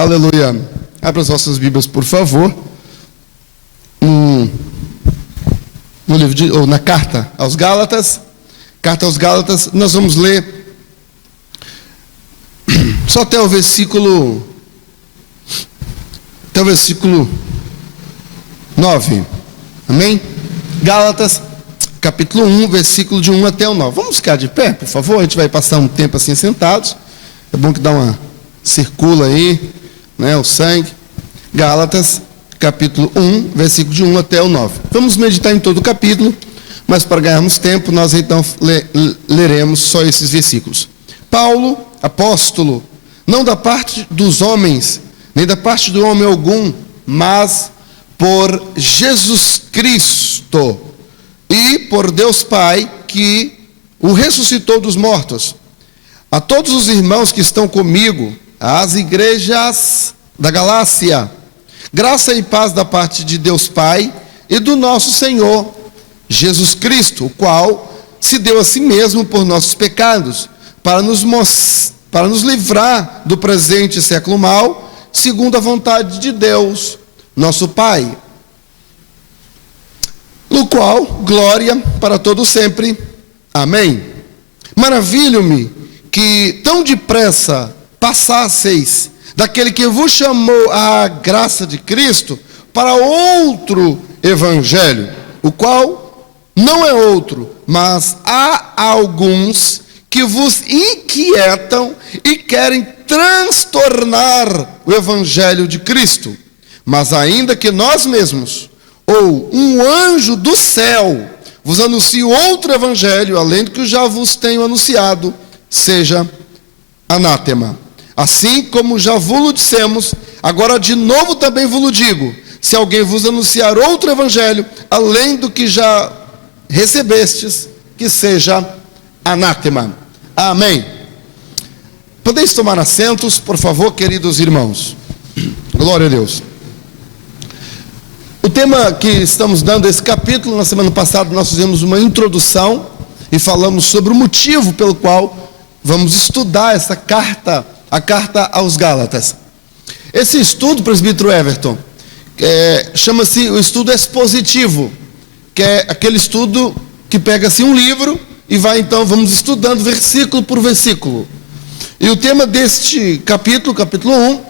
Aleluia. Abra as vossas Bíblias, por favor. No livro ou na carta aos Gálatas. Carta aos Gálatas, nós vamos ler só até o versículo 9. Amém? Gálatas, capítulo 1, versículo de 1 até o 9. Vamos ficar de pé, por favor? A gente vai passar um tempo assim sentados. É bom que dá uma circula aí, né, o sangue. Gálatas, capítulo 1, versículo de 1 até o 9. Vamos meditar em todo o capítulo, mas para ganharmos tempo, nós então leremos só esses versículos. Paulo, apóstolo, não da parte dos homens, nem da parte do homem algum, mas por Jesus Cristo e por Deus Pai, que o ressuscitou dos mortos. A todos os irmãos que estão comigo, às igrejas da Galácia, graça e paz da parte de Deus Pai e do nosso Senhor Jesus Cristo, o qual se deu a si mesmo por nossos pecados, para nos livrar do presente século mau, segundo a vontade de Deus, nosso Pai, no qual glória para todo sempre. Amém. Maravilho-me que tão depressa passasseis daquele que vos chamou à graça de Cristo para outro evangelho, o qual não é outro, mas há alguns que vos inquietam e querem transtornar o evangelho de Cristo. Mas ainda que nós mesmos, ou um anjo do céu, vos anuncie outro evangelho, além do que eu já vos tenho anunciado, seja anátema. Assim como já vos dissemos, agora de novo também vos digo: se alguém vos anunciar outro evangelho, além do que já recebestes, que seja anátema. Amém. Podeis tomar assentos, por favor, queridos irmãos. Glória a Deus. O tema que estamos dando a esse capítulo, na semana passada nós fizemos uma introdução e falamos sobre o motivo pelo qual vamos estudar essa carta, a carta aos Gálatas. Esse estudo, presbítero Everton, chama-se o estudo expositivo, que é aquele estudo que pega-se um livro e vai, então, vamos estudando versículo por versículo. E o tema deste capítulo, capítulo 1,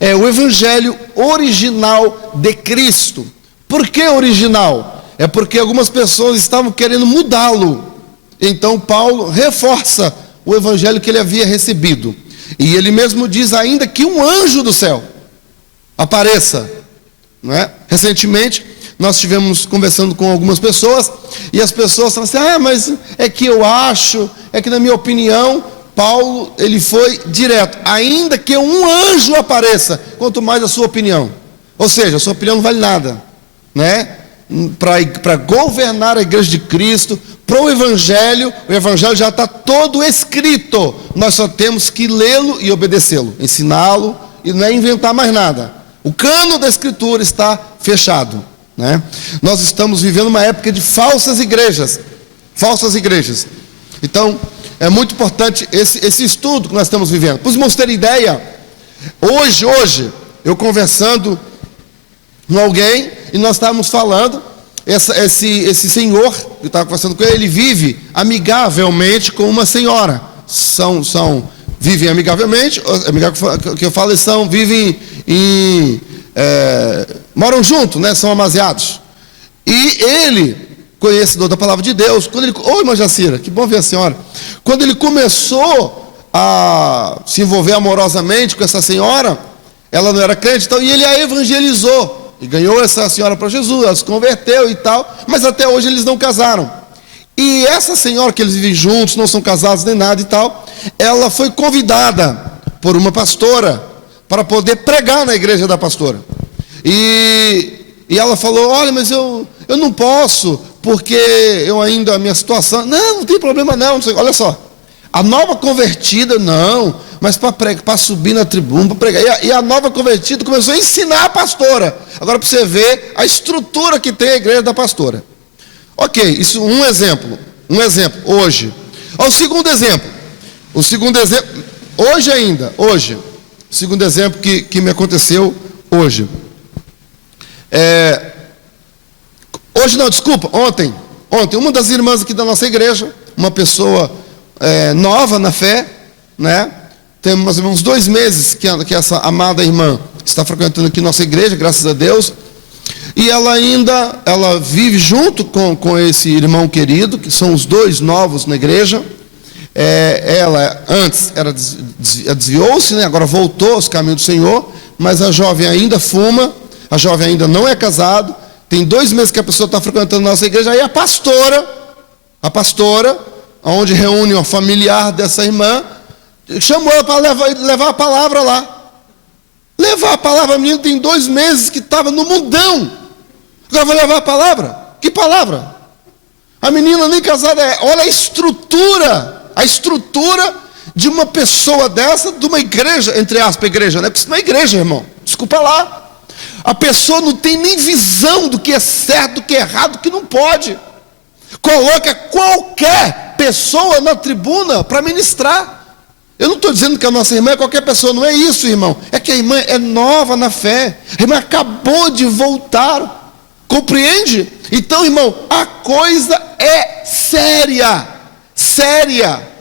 é o Evangelho original de Cristo. Por que original? É porque algumas pessoas estavam querendo mudá-lo. Então Paulo reforça o Evangelho que ele havia recebido. E ele mesmo diz ainda que um anjo do céu apareça. Não é? Recentemente, nós estivemos conversando com algumas pessoas, e as pessoas falam assim: mas é que eu acho, é que na minha opinião. Paulo, ele foi direto: ainda que um anjo apareça, quanto mais a sua opinião. Ou seja, a sua opinião não vale nada, né? Para governar a igreja de Cristo, para o evangelho já está todo escrito, nós só temos que lê-lo e obedecê-lo, ensiná-lo e não é inventar mais nada. O cano da escritura está fechado, né? Nós estamos vivendo uma época de falsas igrejas. Então é muito importante esse estudo que nós estamos vivendo. Para os irmãos terem ideia, hoje eu conversando com alguém, e nós estávamos falando, esse senhor, que estava conversando com ele vive amigavelmente com uma senhora. Vivem amigavelmente, que eu falo, moram juntos, né? São amaziados. E ele, conhecedor da palavra de Deus, oi, irmã Jacira, que bom ver a senhora. Quando ele começou a se envolver amorosamente com essa senhora, ela não era crente, então, e ele a evangelizou, e ganhou essa senhora para Jesus, ela se converteu e tal, mas até hoje eles não casaram. E essa senhora, que eles vivem juntos, não são casados nem nada e tal, ela foi convidada por uma pastora para poder pregar na igreja da pastora. E ela falou: olha, mas eu não posso, porque a minha situação... Não tem problema não. Olha só, a nova convertida, não, mas para subir na tribuna, para pregar. E a nova convertida começou a ensinar a pastora. Agora, para você ver a estrutura que tem a igreja da pastora. Ok, isso um exemplo, hoje. O segundo exemplo, hoje, segundo exemplo que me aconteceu hoje. Ontem, uma das irmãs aqui da nossa igreja, uma pessoa nova na fé, né? Tem mais ou menos 2 meses que essa amada irmã está frequentando aqui nossa igreja, graças a Deus. E ela vive junto com esse irmão querido, que são os 2 novos na igreja. Ela antes desviou-se, né? Agora voltou aos caminhos do Senhor, mas a jovem ainda fuma, a jovem ainda não é casada. Tem 2 meses que a pessoa está frequentando nossa igreja. Aí a pastora, onde reúne uma familiar dessa irmã, chamou ela para levar a palavra lá. Levar a palavra, a menina tem 2 meses que estava no mundão. Agora vai levar a palavra? Que palavra? A menina nem casada é. Olha a estrutura de uma pessoa dessa, de uma igreja, entre aspas, igreja, né? Porque isso não é igreja, irmão. Desculpa lá. A pessoa não tem nem visão do que é certo, do que é errado, do que não pode. Coloca qualquer pessoa na tribuna para ministrar. Eu não estou dizendo que a nossa irmã é qualquer pessoa, não é isso, irmão. É que a irmã é nova na fé. A irmã acabou de voltar. Compreende? Então, irmão, a coisa é séria.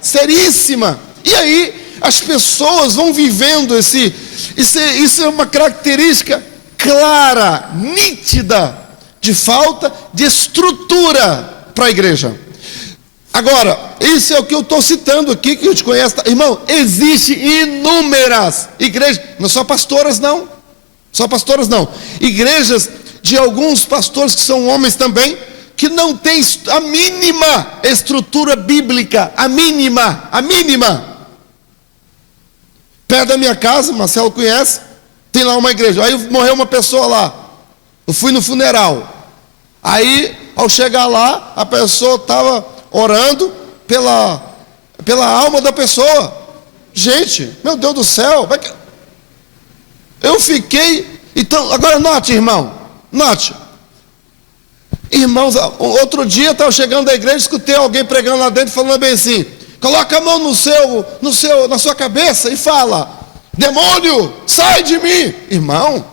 Seríssima. E aí, as pessoas vão vivendo isso é uma característica clara, nítida, de falta de estrutura para a igreja. Agora, isso é o que eu estou citando aqui, que eu te conheço. Irmão, existem inúmeras igrejas, não só pastoras não. Igrejas de alguns pastores que são homens também, que não tem a mínima estrutura bíblica, a mínima. Perto da minha casa, Marcelo conhece, tem lá uma igreja. Aí morreu uma pessoa lá, eu fui no funeral. Aí, ao chegar lá, a pessoa estava orando pela alma da pessoa. Gente, meu Deus do céu, eu fiquei. Então, agora note, irmão, irmãos, outro dia eu estava chegando da igreja, escutei alguém pregando lá dentro, falando bem assim: coloca a mão na sua cabeça e fala: demônio, sai de mim. Irmão,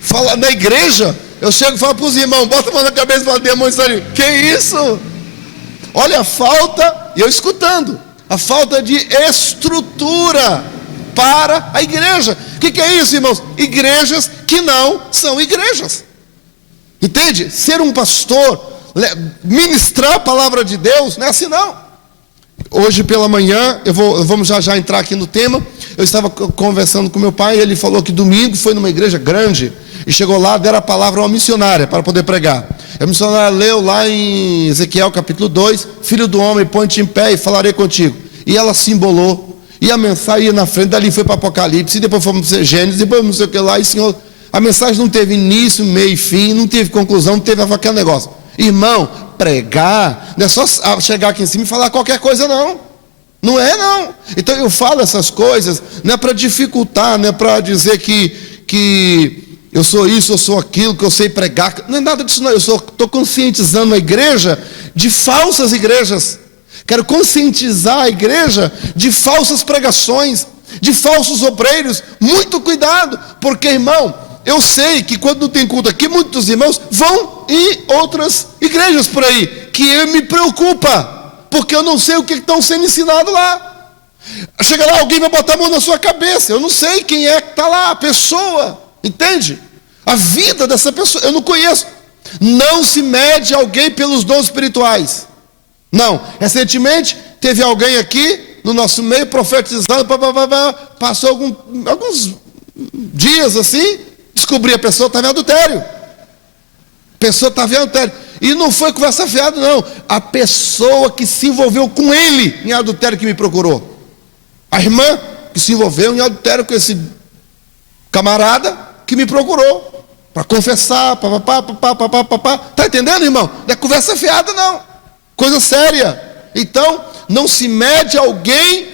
fala na igreja. Eu chego e falo para os irmãos: bota a mão na cabeça e fala: demônio, sai de mim. Que isso? Olha a falta, e eu escutando, a falta de estrutura para a igreja. O que é isso, irmãos? Igrejas que não são igrejas. Entende? Ser um pastor, ministrar a palavra de Deus, não é assim não. Hoje pela manhã, vamos já entrar aqui no tema. Eu estava conversando com meu pai, e ele falou que domingo foi numa igreja grande, e chegou lá, deram a palavra a uma missionária para poder pregar. A missionária leu lá em Ezequiel capítulo 2, filho do homem, põe-te em pé e falarei contigo. E ela se embolou, e a mensagem ia na frente, dali foi para Apocalipse, e depois fomos para Gênesis, depois não sei o que lá, e Senhor, a mensagem não teve início, meio e fim, não teve conclusão, não teve aquele negócio. Irmão, pregar, não é só chegar aqui em cima e falar qualquer coisa não. Não é não. Então eu falo essas coisas, não é para dificultar, não é para dizer que eu sou isso, eu sou aquilo, que eu sei pregar. Não é nada disso não. Eu estou conscientizando a igreja de falsas igrejas. Quero conscientizar a igreja de falsas pregações, de falsos obreiros. Muito cuidado, porque, irmão, eu sei que quando não tem culto aqui, muitos irmãos vão em outras igrejas por aí, que me preocupa, porque eu não sei o que estão sendo ensinado lá. Chega lá, alguém vai botar a mão na sua cabeça, eu não sei quem é que está lá, a pessoa, entende? A vida dessa pessoa, eu não conheço. Não se mede alguém pelos dons espirituais. Não, recentemente teve alguém aqui no nosso meio profetizando, passou alguns dias assim, descobri a pessoa estava em adultério. E não foi conversa fiada, não. A pessoa que se envolveu com ele em adultério que me procurou. A irmã que se envolveu em adultério com esse camarada que me procurou para confessar, tá entendendo, irmão? Não é conversa fiada, não. Coisa séria. Então, não se mede alguém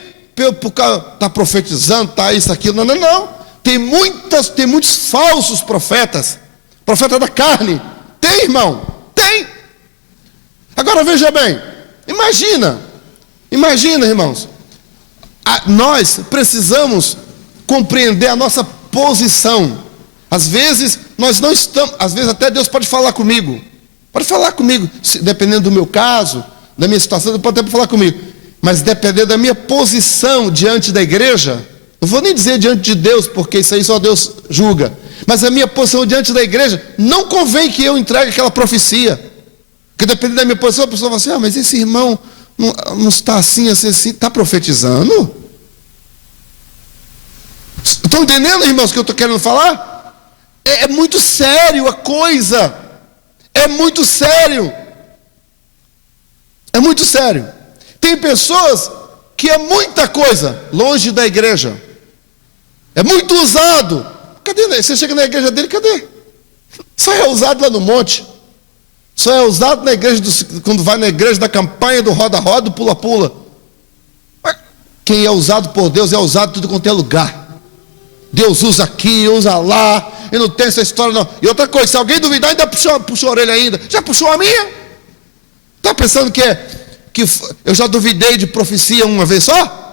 por causa tá profetizando, tá isso, aquilo, não. Tem muitos falsos profetas, profeta da carne. Tem, irmão, tem. Agora veja bem, imagina, irmãos, nós precisamos compreender a nossa posição. Às vezes nós não estamos, às vezes até Deus pode falar comigo. Pode falar comigo, dependendo do meu caso, da minha situação, Ele pode até falar comigo. Mas dependendo da minha posição diante da igreja, não vou nem dizer diante de Deus, porque isso aí só Deus julga. Mas a minha posição diante da igreja, não convém que eu entregue aquela profecia. Porque dependendo da minha posição, a pessoa fala assim, mas esse irmão não está assim, está profetizando? Estão entendendo, irmãos, o que eu estou querendo falar? É muito sério a coisa. É muito sério. É muito sério. Tem pessoas que é muita coisa longe da igreja. É muito usado. Cadê? Você chega na igreja dele, cadê? Só é usado lá no monte. Só é usado na igreja, quando vai na igreja da campanha do roda-roda, do pula-pula. Quem é usado por Deus é usado em tudo quanto é lugar. Deus usa aqui, usa lá. E não tem essa história não. E outra coisa, se alguém duvidar, ainda puxou a orelha ainda. Já puxou a minha? Está pensando que eu já duvidei de profecia uma vez só?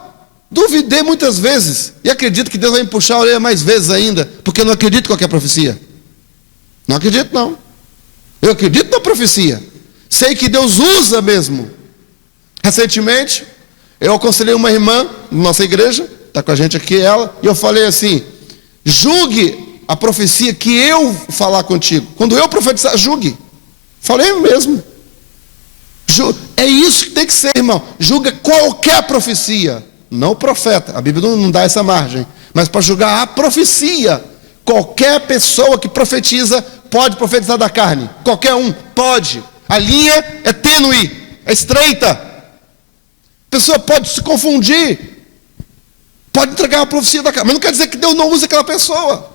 Duvidei muitas vezes. E acredito que Deus vai me puxar a orelha mais vezes ainda. Porque eu não acredito em qualquer profecia. Não acredito não. Eu acredito na profecia. Sei que Deus usa mesmo. Recentemente, eu aconselhei uma irmã da nossa igreja, está com a gente aqui ela, e eu falei assim, julgue a profecia que eu falar contigo. Quando eu profetizar, julgue. Falei mesmo. É isso que tem que ser, irmão. Julga qualquer profecia. Não o profeta. A Bíblia não dá essa margem. Mas para julgar a profecia. Qualquer pessoa que profetiza pode profetizar da carne. Qualquer um pode. A linha é tênue, é estreita. A pessoa pode se confundir. Pode entregar a profecia da carne. Mas não quer dizer que Deus não use aquela pessoa.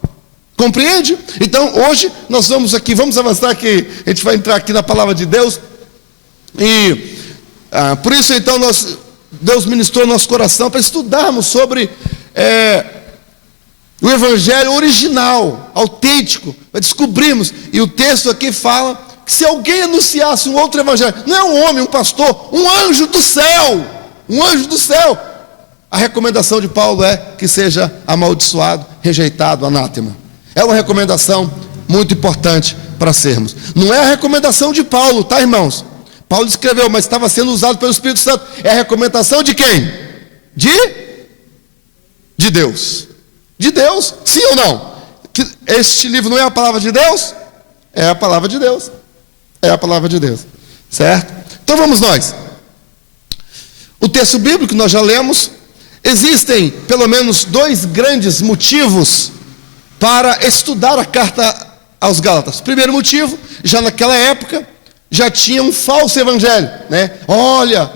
Compreende? Então hoje nós vamos avançar aqui. A gente vai entrar aqui na palavra de Deus. E por isso então Deus ministrou nosso coração para estudarmos sobre o evangelho original, autêntico, para descobrirmos. E o texto aqui fala que se alguém anunciasse um outro evangelho, não é um homem, um pastor, um anjo do céu, a recomendação de Paulo é que seja amaldiçoado, rejeitado, anátema. É uma recomendação muito importante para sermos. Não é a recomendação de Paulo, tá, irmãos? Paulo escreveu, mas estava sendo usado pelo Espírito Santo. É a recomendação de quem? De Deus. De Deus, sim ou não? Que este livro não é a palavra de Deus? É a palavra de Deus. É a palavra de Deus. Certo? Então vamos nós. O texto bíblico que nós já lemos. Existem pelo menos 2 grandes motivos para estudar a carta aos Gálatas. Primeiro motivo, já naquela época, já tinha um falso evangelho, né? Olha,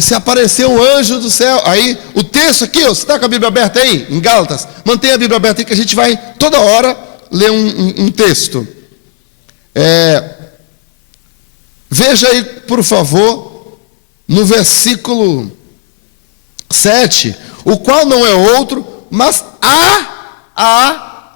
se apareceu um anjo do céu. Aí, o texto aqui, você está com a Bíblia aberta aí, em Gálatas? Mantenha a Bíblia aberta aí, que a gente vai toda hora ler um texto. Veja aí, por favor, no versículo 7, o qual não é outro, mas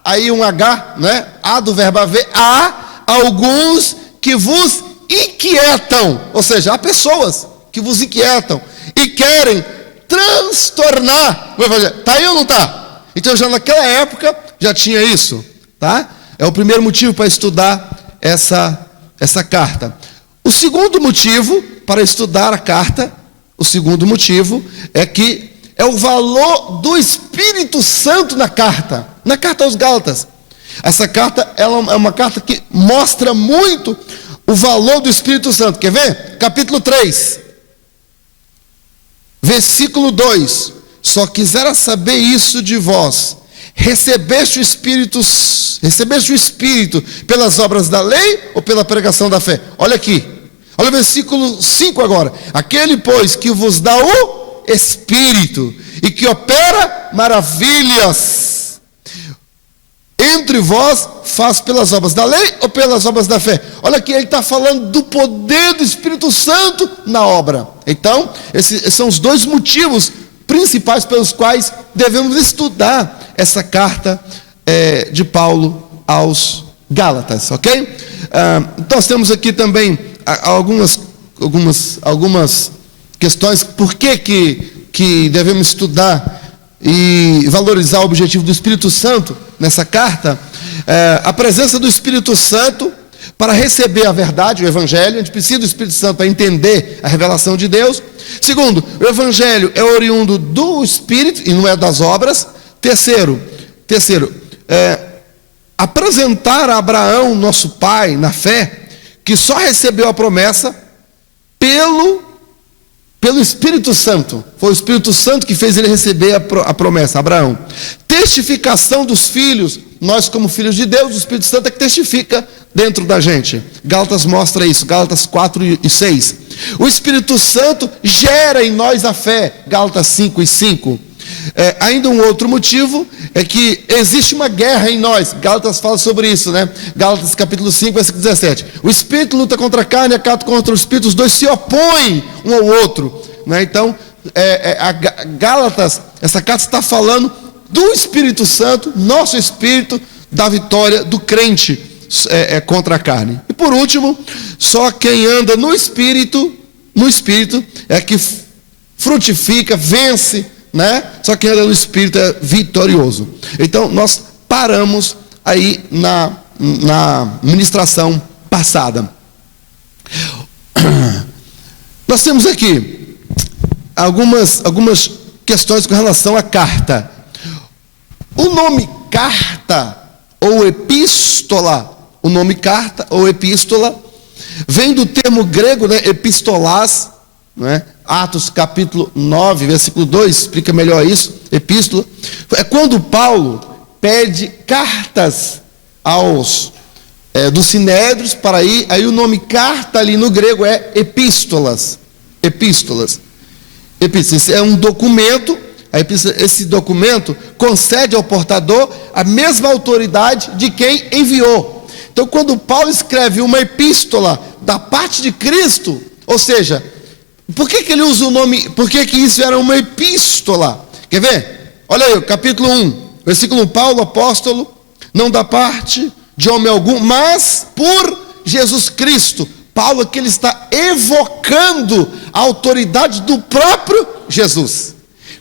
aí um H, né? A do verbo haver, há alguns que vos inquietam, ou seja, há pessoas que vos inquietam e querem transtornar o evangelho. Está aí ou não está? Então já naquela época já tinha isso, tá? É o primeiro motivo para estudar essa carta. O segundo motivo para estudar a carta, o segundo motivo é que é o valor do Espírito Santo na carta aos Gálatas. Essa carta ela é uma carta que mostra muito o valor do Espírito Santo. Quer ver? Capítulo 3, versículo 2. Só quisera saber isso de vós. Recebeste o Espírito pelas obras da lei ou pela pregação da fé? Olha aqui. Olha o versículo 5 agora. Aquele, pois, que vos dá o Espírito e que opera maravilhas entre vós, faz pelas obras da lei ou pelas obras da fé? Olha aqui, ele está falando do poder do Espírito Santo na obra. Então, esses são os 2 motivos principais pelos quais devemos estudar essa carta de Paulo aos Gálatas, ok? Então, nós temos aqui também algumas questões. Por que devemos estudar e valorizar o objetivo do Espírito Santo nessa carta, a presença do Espírito Santo para receber a verdade, o Evangelho. A gente precisa do Espírito Santo para entender a revelação de Deus. Segundo, o Evangelho é oriundo do Espírito e não é das obras. Terceiro, apresentar a Abraão, nosso pai, na fé, que só recebeu a promessa pelo Espírito Santo. Foi o Espírito Santo que fez ele receber a promessa, Abraão. Testificação dos filhos. Nós, como filhos de Deus, o Espírito Santo é que testifica dentro da gente. Gálatas mostra isso, Gálatas 4 e 6. O Espírito Santo gera em nós a fé, Gálatas 5 e 5. Ainda um outro motivo é que existe uma guerra em nós. Gálatas fala sobre isso, né? Gálatas capítulo 5, versículo 17. O Espírito luta contra a carne, a carne contra o Espírito, os dois se opõem um ao outro, né? Então, Gálatas, essa carta está falando do Espírito Santo, nosso Espírito, da vitória do crente contra a carne. E por último, só quem anda no Espírito é que frutifica, vence, né? Só quem anda no Espírito é vitorioso. Então nós paramos aí na ministração passada. Nós temos aqui algumas questões com relação à carta. O nome carta ou epístola, vem do termo grego, né, epistolás, né? Atos capítulo 9, versículo 2, explica melhor isso. Epístola é quando Paulo pede cartas dos sinédrios para ir. Aí o nome carta ali no grego é epístolas. Epístolas é um documento. Esse documento concede ao portador a mesma autoridade de quem enviou. Então, quando Paulo escreve uma epístola da parte de Cristo, ou seja, por que ele usa o nome? Por que isso era uma epístola? Quer ver? Olha aí, capítulo 1, versículo 1. Paulo, apóstolo, não da parte de homem algum, mas por Jesus Cristo. Paulo aqui ele está evocando a autoridade do próprio Jesus.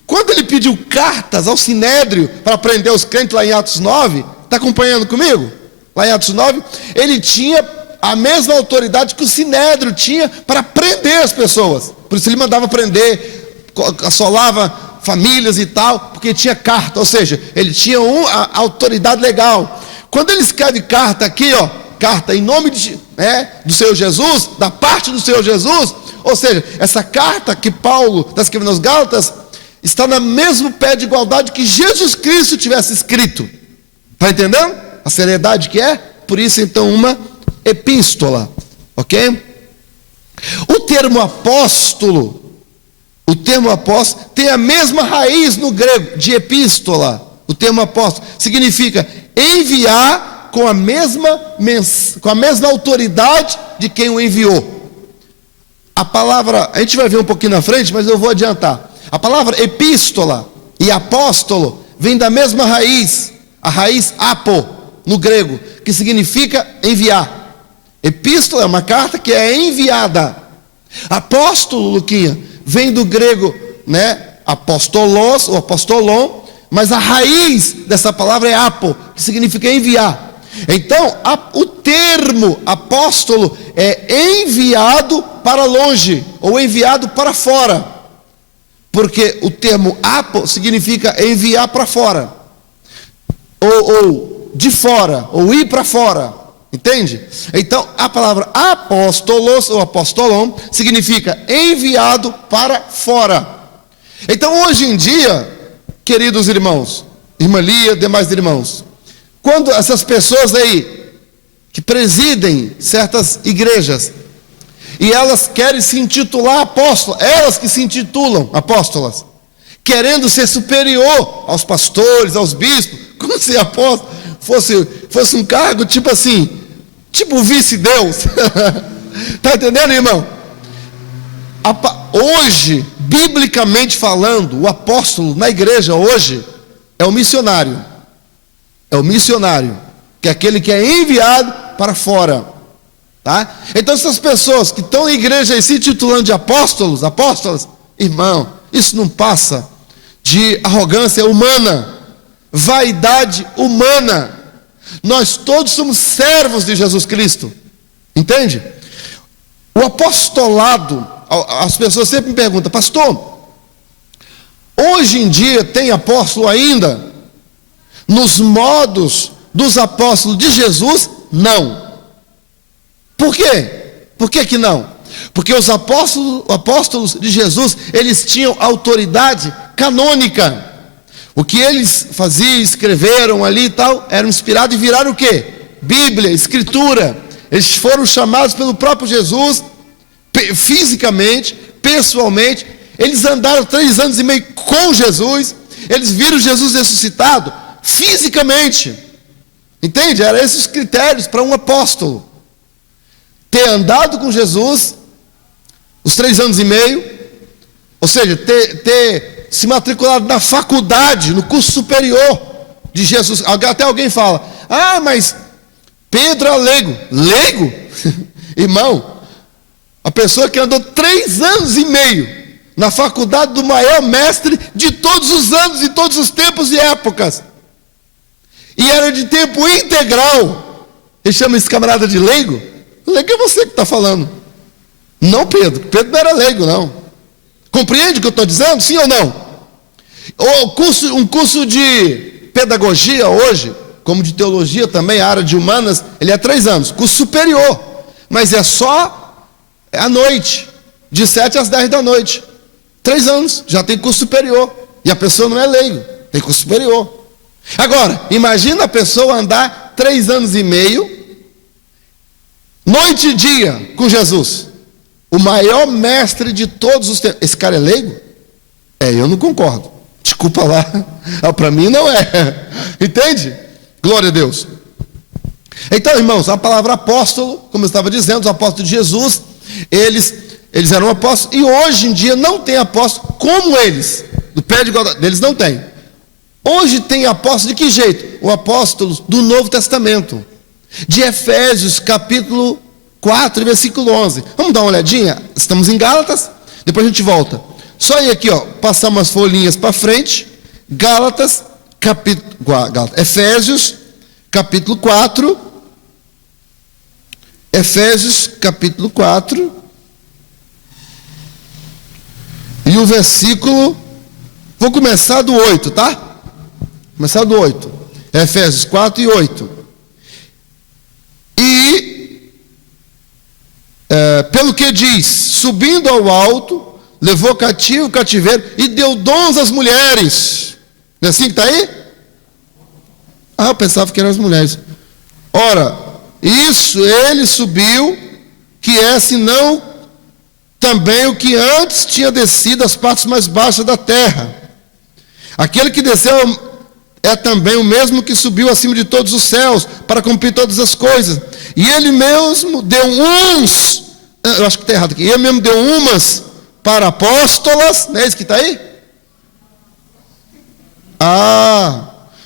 Quando ele pediu cartas ao Sinédrio para prender os crentes lá em Atos 9, está acompanhando comigo? Lá em Atos 9, ele tinha a mesma autoridade que o Sinédrio tinha para prender as pessoas. Por isso ele mandava prender, assolava famílias e tal, porque tinha carta, ou seja, ele tinha a autoridade legal. Quando ele escreve carta aqui, carta em nome do Senhor Jesus, da parte do Senhor Jesus, ou seja, essa carta que Paulo está escrevendo aos Gálatas, está no mesmo pé de igualdade que Jesus Cristo tivesse escrito. Está entendendo a seriedade que é? Por isso então uma epístola, ok? O termo apóstolo tem a mesma raiz no grego de epístola. O termo apóstolo significa enviar com a mesma autoridade de quem o enviou. A palavra, a gente vai ver um pouquinho na frente, mas eu vou adiantar. A palavra epístola e apóstolo vem da mesma raiz, a raiz apo no grego, que significa enviar. Epístola é uma carta que é enviada. Apóstolo, Luquinha, vem do grego, né, apóstolos ou apostolon, mas a raiz dessa palavra é apo, que significa enviar. Então, o termo apóstolo é enviado para longe ou enviado para fora, porque o termo apo significa enviar para fora, ou de fora, ou ir para fora, entende? Então, a palavra apóstolos ou apostolon significa enviado para fora. Então, hoje em dia, queridos irmãos, irmã Lia, demais irmãos, quando essas pessoas aí que presidem certas igrejas e elas querem se intitular apóstolas, elas que se intitulam apóstolas, querendo ser superior aos pastores, aos bispos, como se apóstolo fosse um cargo tipo assim, tipo vice-deus. Está entendendo, irmão? Hoje, biblicamente falando, o apóstolo na igreja hoje é o missionário. É o missionário, que é aquele que é enviado para fora, tá? Então essas pessoas que estão na igreja aí se titulando de apóstolos, apóstolas, irmão, isso não passa de arrogância humana, vaidade humana. Nós todos somos servos de Jesus Cristo, entende? O apostolado, as pessoas sempre me perguntam: pastor, hoje em dia tem apóstolo ainda? Nos modos dos apóstolos de Jesus, não. Por quê? Por que que não? Porque os apóstolos de Jesus, eles tinham autoridade canônica. O que eles faziam, escreveram ali e tal, eram inspirados e viraram o quê? Bíblia, Escritura. Eles foram chamados pelo próprio Jesus, fisicamente, pessoalmente. Eles andaram 3 anos e meio com Jesus. Eles viram Jesus ressuscitado, fisicamente. Entende? Eram esses os critérios para um apóstolo. Ter andado com Jesus os 3 anos e meio, ou seja, ter se matriculado na faculdade, no curso superior de Jesus. Até alguém fala: ah, mas Pedro é leigo. Leigo? Irmão, a pessoa que andou 3 anos e meio na faculdade do maior mestre de todos os anos, de todos os tempos e épocas, e era de tempo integral, ele chama esse camarada de leigo? Leigo é você que está falando, não Pedro. Pedro não era leigo, não. Compreende o que eu estou dizendo? Sim ou não? Um curso de pedagogia hoje, como de teologia também, a área de humanas, ele é 3 anos, curso superior, mas é só à noite, de 7 às 10 da noite. 3 anos, já tem curso superior, e a pessoa não é leigo, tem curso superior. Agora, imagina a pessoa andar 3 anos e meio, noite e dia, com Jesus, o maior mestre de todos os tempos. Esse cara é leigo? Eu não concordo. Desculpa lá, para mim não é. Entende? Glória a Deus. Então, irmãos, a palavra apóstolo, como eu estava dizendo, os apóstolos de Jesus, eles eram apóstolos, e hoje em dia não tem apóstolo como eles, do pé de igualdade deles não tem. Hoje tem apóstolo de que jeito? O apóstolo do Novo Testamento, de Efésios capítulo 4, versículo 11. Vamos dar uma olhadinha? Estamos em Gálatas, depois a gente volta. Só ir aqui, passar umas folhinhas para frente. Efésios capítulo 4. Efésios capítulo 4. E o versículo, vou começar do 8, tá? Começar do 8. Efésios 4 e 8. Pelo que diz: subindo ao alto, levou cativo o cativeiro e deu dons às mulheres. Não é assim que está aí? Eu pensava que eram as mulheres. Ora, isso ele subiu, que é senão também o que antes tinha descido às partes mais baixas da terra. Aquele que desceu é também o mesmo que subiu acima de todos os céus para cumprir todas as coisas. E ele mesmo deu uns, eu acho que está errado aqui, ele mesmo deu umas para apóstolas, não é isso que está aí?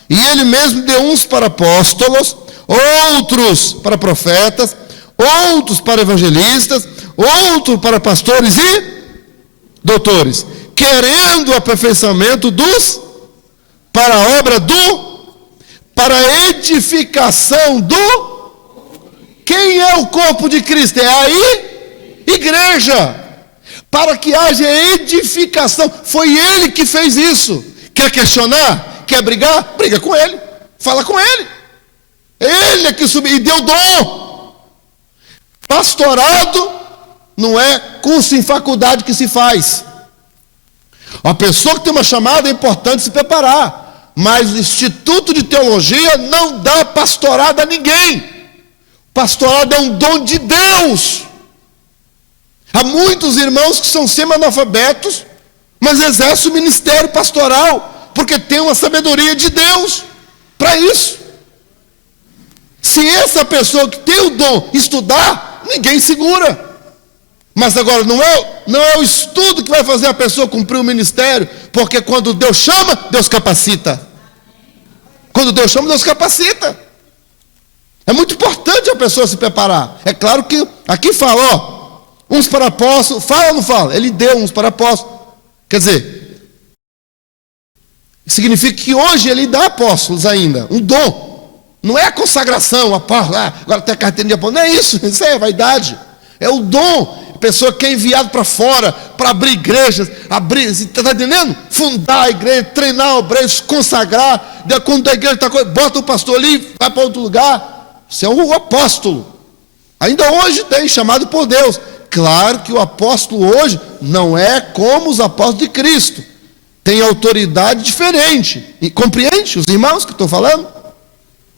E ele mesmo deu uns para apóstolos, outros para profetas, outros para evangelistas, outros para pastores e doutores, querendo o aperfeiçoamento para a obra para a edificação quem é o corpo de Cristo? É aí? Igreja. Para que haja edificação. Foi ele que fez isso. Quer questionar? Quer brigar? Briga com ele. Fala com ele. Ele é que subiu e deu dom. Pastorado não é curso em faculdade que se faz. A pessoa que tem uma chamada é importante se preparar. Mas o Instituto de Teologia não dá pastorado a ninguém. Pastorado é um dom de Deus. Há muitos irmãos que são semi-analfabetos, mas exercem o ministério pastoral, porque tem uma sabedoria de Deus para isso. Se essa pessoa que tem o dom estudar, ninguém segura. Mas agora não é o estudo que vai fazer a pessoa cumprir o ministério, porque quando Deus chama, Deus capacita. Quando Deus chama, Deus capacita. É muito importante a pessoa se preparar. É claro que aqui fala, uns para apóstolos, fala ou não fala? Ele deu uns para apóstolos. Quer dizer, Significa que hoje ele dá apóstolos ainda, um dom. Não é a consagração, apóstolo, agora tem a carteira de apóstolo. Não é isso é vaidade. É o dom. A pessoa que é enviado para fora, para abrir igrejas, está entendendo? Fundar a igreja, treinar obreiros, consagrar. Quando a igreja está, bota o pastor ali, vai para outro lugar. Isso é o apóstolo. Ainda hoje tem, chamado por Deus. Claro que o apóstolo hoje não é como os apóstolos de Cristo. Tem autoridade diferente. E compreende os irmãos que estou falando?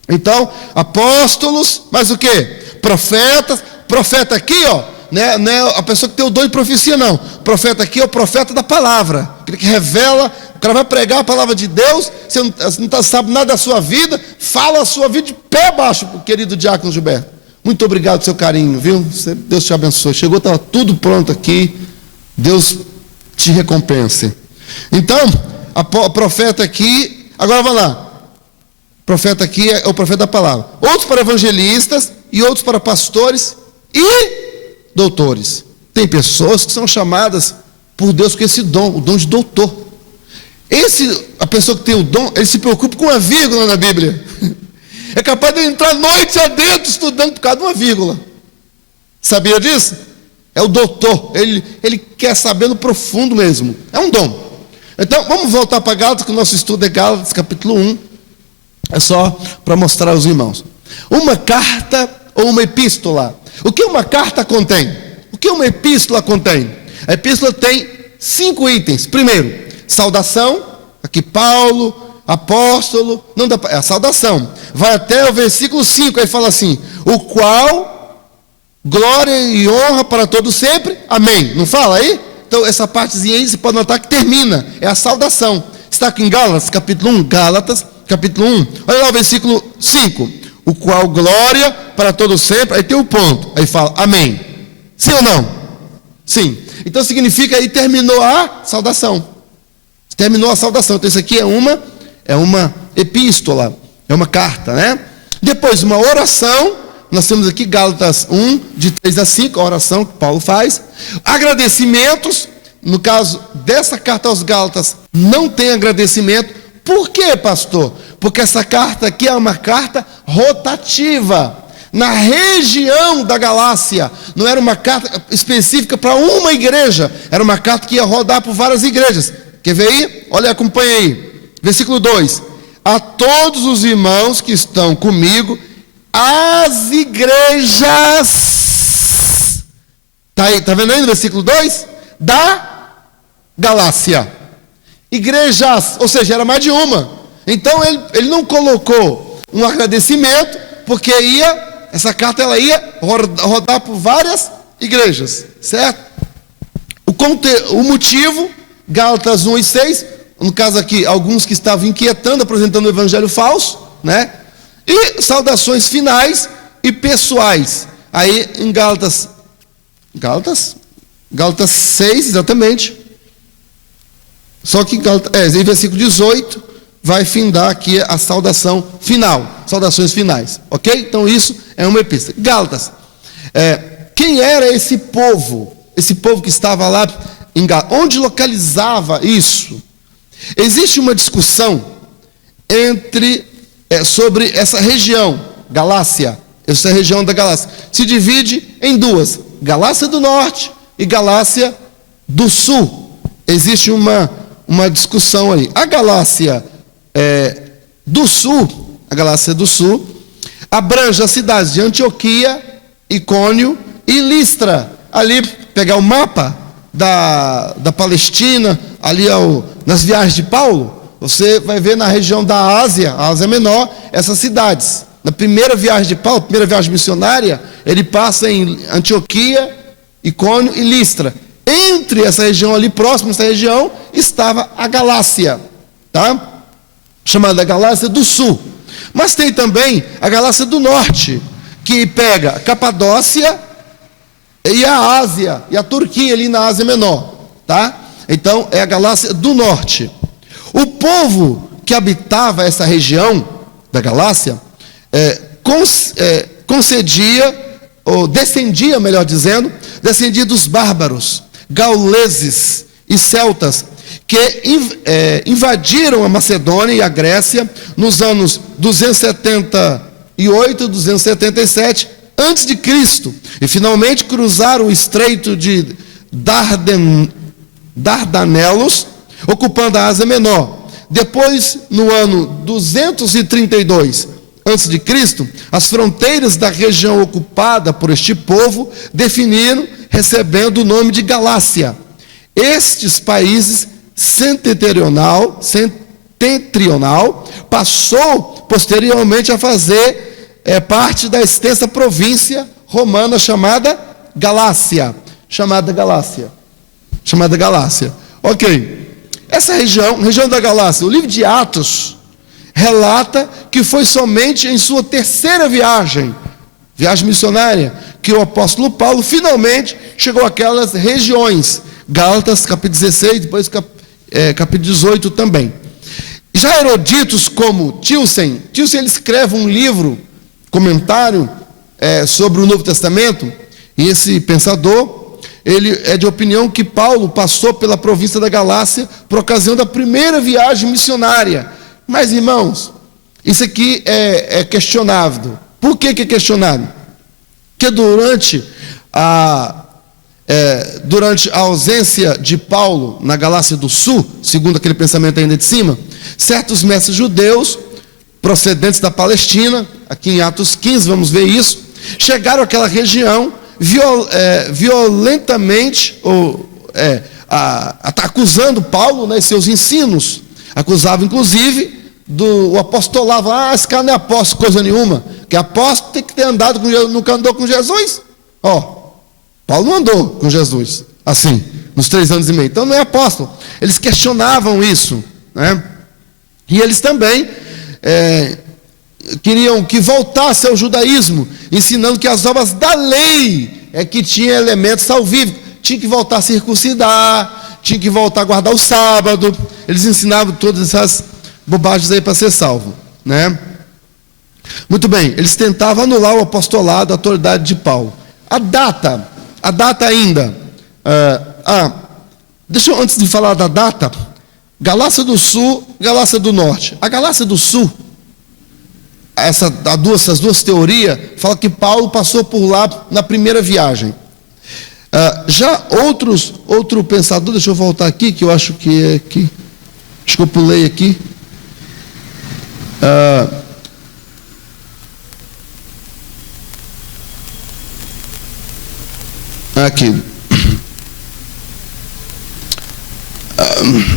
Então, apóstolos, mas o que? Profetas. Profeta aqui, ó, não é a pessoa que tem o dom de profecia, não. Profeta aqui é o profeta da palavra. Aquele que revela. O cara vai pregar a palavra de Deus. Você não sabe nada da sua vida. Fala a sua vida de pé abaixo, querido diácono Gilberto. Muito obrigado pelo seu carinho, viu? Deus te abençoe. Chegou, estava tudo pronto aqui. Deus te recompense. Então, o profeta aqui, agora vamos lá. O profeta aqui é o profeta da palavra. Outros para evangelistas e outros para pastores e doutores. Tem pessoas que são chamadas por Deus com esse dom, o dom de doutor. A pessoa que tem o dom, ele se preocupa com uma vírgula na Bíblia. É capaz de entrar noite adentro estudando por causa de uma vírgula. Sabia disso? É o doutor. Ele quer saber no profundo mesmo. É um dom. Então, vamos voltar para Gálatas, que o nosso estudo é Gálatas, capítulo 1. É só para mostrar aos irmãos. Uma carta ou uma epístola. O que uma carta contém? O que uma epístola contém? A epístola tem 5 itens. Primeiro, saudação. Aqui Paulo, apóstolo, não dá a saudação. Vai até o versículo 5, aí fala assim: o qual glória e honra para todos sempre. Amém. Não fala aí? Então essa partezinha aí você pode notar que termina, é a saudação. Está aqui em Gálatas, capítulo 1, Gálatas, capítulo 1. Olha lá o versículo 5. O qual glória para todos sempre. Aí tem o ponto. Aí fala amém. Sim ou não? Sim. Então significa aí terminou a saudação. Terminou a saudação. Então isso aqui é uma epístola, é uma carta, né? Depois uma oração. Nós temos aqui Gálatas 1, de 3 a 5, a oração que Paulo faz. Agradecimentos. No caso dessa carta aos Gálatas, não tem agradecimento. Por quê, pastor? Porque essa carta aqui é uma carta rotativa. Na região da Galácia, não era uma carta específica para uma igreja, era uma carta que ia rodar por várias igrejas. Quer ver aí? Olha, acompanha aí. Versículo 2. A todos os irmãos que estão comigo, as igrejas. Está vendo aí no versículo 2? Da Galácia. Igrejas, ou seja, era mais de uma. Então ele não colocou um agradecimento, porque essa carta ela ia rodar por várias igrejas, certo? O motivo, Gálatas 1 e 6, no caso aqui, alguns que estavam inquietando, apresentando o evangelho falso, né? E saudações finais e pessoais. Aí em Gálatas 6, exatamente. Só que em versículo 18 vai findar aqui a saudação final, saudações finais, ok? Então isso é uma epístola. Gálatas, quem era esse povo? Esse povo que estava lá em Gálatas, onde localizava isso? Existe uma discussão sobre essa região, Galácia, essa região da Galácia, se divide em duas, Galácia do Norte e Galácia do Sul. Existe uma discussão aí. A Galácia do Sul, abrange as cidades de Antioquia, Icônio e Listra. Ali, pegar o mapa da Palestina, ali nas viagens de Paulo, você vai ver na região da Ásia, a Ásia Menor, essas cidades. Na primeira viagem de Paulo, primeira viagem missionária, ele passa em Antioquia, Icônio e Listra. Entre essa região ali, próximo a essa região, estava a Galácia, tá? Chamada Galácia do Sul. Mas tem também a Galácia do Norte, que pega a Capadócia e a Ásia, e a Turquia ali na Ásia Menor, tá? Então, é a Galácia do Norte. O povo que habitava essa região da Galácia, descendia dos bárbaros, gauleses e celtas, que invadiram a Macedônia e a Grécia nos anos 278, 277 antes de Cristo, e finalmente cruzaram o estreito de Dardanelos, ocupando a Ásia Menor. Depois, no ano 232 a.C., as fronteiras da região ocupada por este povo definiram, recebendo o nome de Galácia. Estes países setentrional passou posteriormente a fazer parte da extensa província romana chamada Galácia. Ok. Essa região da Galácia, o livro de Atos relata que foi somente em sua terceira viagem missionária, que o apóstolo Paulo finalmente chegou àquelas regiões. Gálatas, capítulo 16, depois capítulo 18 também. Já eruditos como Tilsen ele escreve um livro, comentário sobre o Novo Testamento, e esse pensador, ele é de opinião que Paulo passou pela província da Galácia por ocasião da primeira viagem missionária. Mas, irmãos, isso aqui é questionável. Por que é questionável? Porque durante a ausência de Paulo na Galácia do Sul, segundo aquele pensamento ainda de cima, certos mestres judeus, procedentes da Palestina, aqui em Atos 15, vamos ver isso, chegaram àquela região violentamente, acusando Paulo, né, seus ensinos. Acusavam, inclusive, do apostolado. Esse cara não é apóstolo coisa nenhuma, que apóstolo tem que ter andado com Jesus. Nunca andou com Jesus. Paulo não andou com Jesus, assim, nos 3 anos e meio. Então não é apóstolo. Eles questionavam isso, né? E eles também queriam que voltasse ao judaísmo, ensinando que as obras da lei que tinha elementos salvíficos. Tinha que voltar a circuncidar, tinha que voltar a guardar o sábado. Eles ensinavam todas essas bobagens aí para ser salvo, né? Muito bem, eles tentavam anular o apostolado, a autoridade de Paulo. A data ainda, deixa eu, antes de falar da data, Galácia do Sul, Galácia do Norte. A Galácia do Sul, essas duas teorias, falam que Paulo passou por lá na primeira viagem. Já outro pensador, deixa eu voltar aqui, que eu acho que é aqui, acho que eu pulei aqui. Aqui.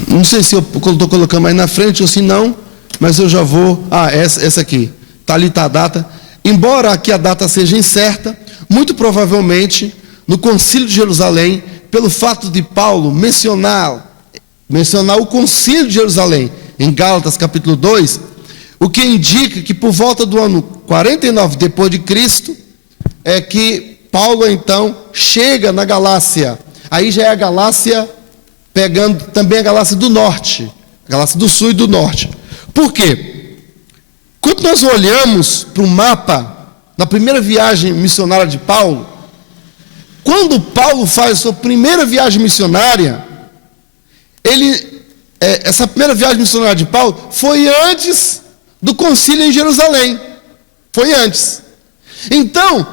Não sei se eu estou colocando mais na frente ou se não, mas eu já vou. Essa aqui. Está ali, está a data. Embora aqui a data seja incerta, muito provavelmente no Concílio de Jerusalém, pelo fato de Paulo mencionar o Concílio de Jerusalém em Gálatas capítulo 2, o que indica que por volta do ano 49 depois de Cristo é que Paulo então chega na Galácia. Aí já é a Galácia, pegando também a Galácia do Norte, a Galácia do Sul e do Norte. Por quê? Quando nós olhamos para o mapa na primeira viagem missionária de Paulo, quando Paulo faz a sua primeira viagem missionária, essa primeira viagem missionária de Paulo foi antes do concílio em Jerusalém. Foi antes. Então,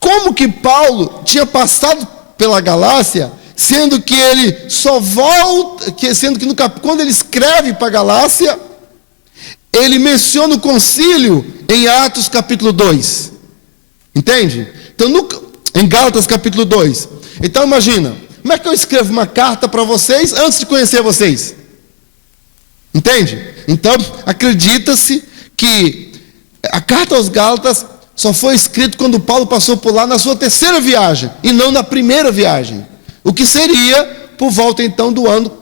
como que Paulo tinha passado pela Galácia, sendo que ele só volta, sendo que quando ele escreve para a Galácia, ele menciona o concílio em Atos capítulo 2. Entende? Então, em Gálatas capítulo 2. Então imagina, como é que eu escrevo uma carta para vocês antes de conhecer vocês? Entende? Então, acredita-se que a carta aos Gálatas só foi escrita quando Paulo passou por lá na sua terceira viagem, e não na primeira viagem. O que seria por volta então do ano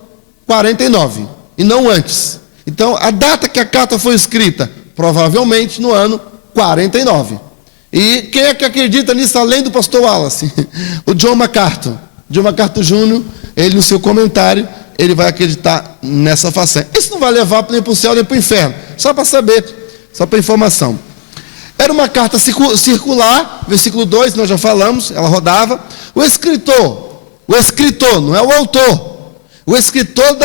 49, e não antes. Então, a data que a carta foi escrita, provavelmente no ano 49. E quem é que acredita nisso além do pastor Wallace? O John MacArthur. John MacArthur Jr., ele no seu comentário, ele vai acreditar nessa façanha. Isso não vai levar nem para o céu nem para o inferno. Só para saber, só para informação. Era uma carta circular, versículo 2, nós já falamos, ela rodava. O escritor, não é o autor, o escritor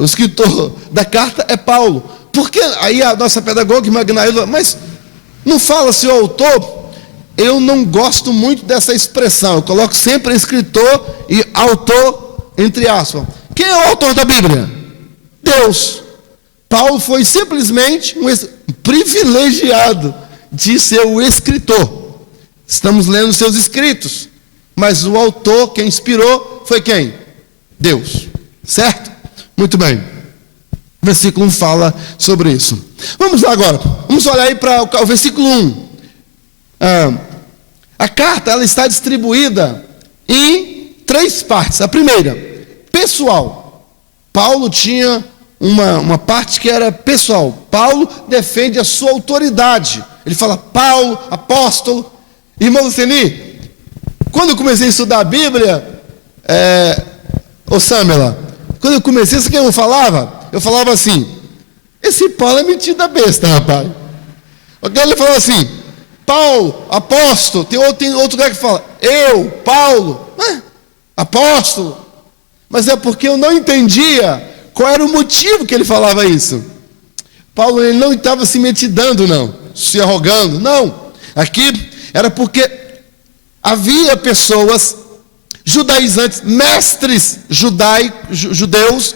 o escritor da carta é Paulo. Porque aí a nossa pedagoga Magnaíla, mas não fala-se o autor? Eu não gosto muito dessa expressão. Eu coloco sempre escritor e autor entre aspas. Quem é o autor da Bíblia? Deus. Paulo foi simplesmente um privilegiado de ser o escritor. Estamos lendo seus escritos, mas o autor, quem inspirou, foi quem? Deus. Certo? Muito bem. O versículo 1 fala sobre isso. Vamos lá agora. Vamos olhar aí para o versículo 1. A carta ela está distribuída em 3 partes. A primeira, pessoal. Paulo tinha uma parte que era pessoal. Paulo defende a sua autoridade. Ele fala Paulo, apóstolo. Irmão Luceni, quando eu comecei a estudar a Bíblia, Samela, quando eu comecei, isso que eu falava? Eu falava assim, esse Paulo é metido da besta, rapaz. Ele falava assim, Paulo, apóstolo. Tem outro lugar que fala, eu, Paulo, apóstolo. Mas é porque eu não entendia qual era o motivo que ele falava isso. Paulo ele não estava se metidando, não, se arrogando, não. Aqui era porque havia pessoas judaizantes, mestres judeus,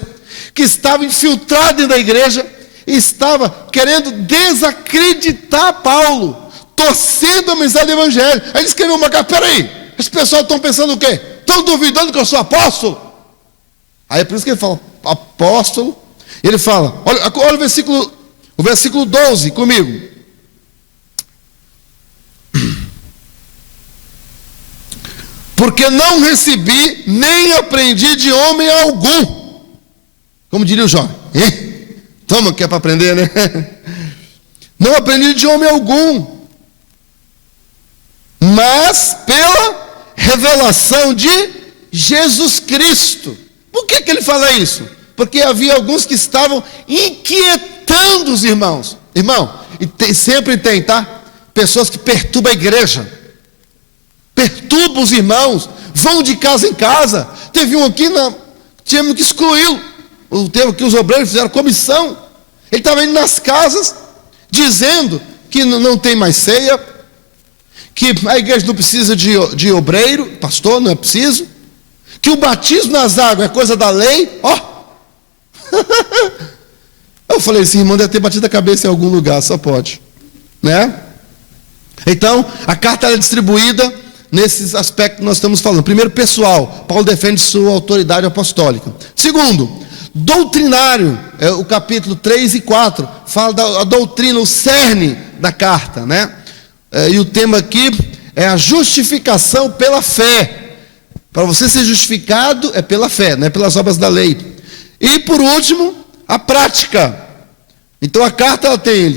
que estavam infiltrados dentro da igreja e estavam querendo desacreditar Paulo, torcendo a mensagem do evangelho. Aí ele escreveu uma carta, peraí, esse pessoal estão pensando o quê? Estão duvidando que eu sou apóstolo? Aí é por isso que ele fala, apóstolo. Ele fala, olha o versículo 12 comigo. Porque não recebi, nem aprendi de homem algum. Como diria o jovem. Toma, que é para aprender, né? Não aprendi de homem algum. Mas pela revelação de Jesus Cristo. Por que ele fala isso? Porque havia alguns que estavam inquietando os irmãos. Irmão, sempre tem, tá? Pessoas que perturbam a igreja. Perturbam os irmãos. Vão de casa em casa. Teve um aqui, tínhamos que excluí-lo. Teve que os obreiros fizeram comissão. Ele estava indo nas casas, dizendo que não tem mais ceia, que a igreja não precisa de obreiro, pastor, não é preciso, que o batismo nas águas é coisa da lei. Eu falei, esse irmão deve ter batido a cabeça em algum lugar, só pode, né? Então, a carta é distribuída nesses aspectos que nós estamos falando. Primeiro, pessoal, Paulo defende sua autoridade apostólica. Segundo, doutrinário, o capítulo 3 e 4, fala da doutrina, o cerne da carta, né? E o tema aqui é a justificação pela fé. Para você ser justificado é pela fé, não é pelas obras da lei. E por último, a prática. Então a carta ela tem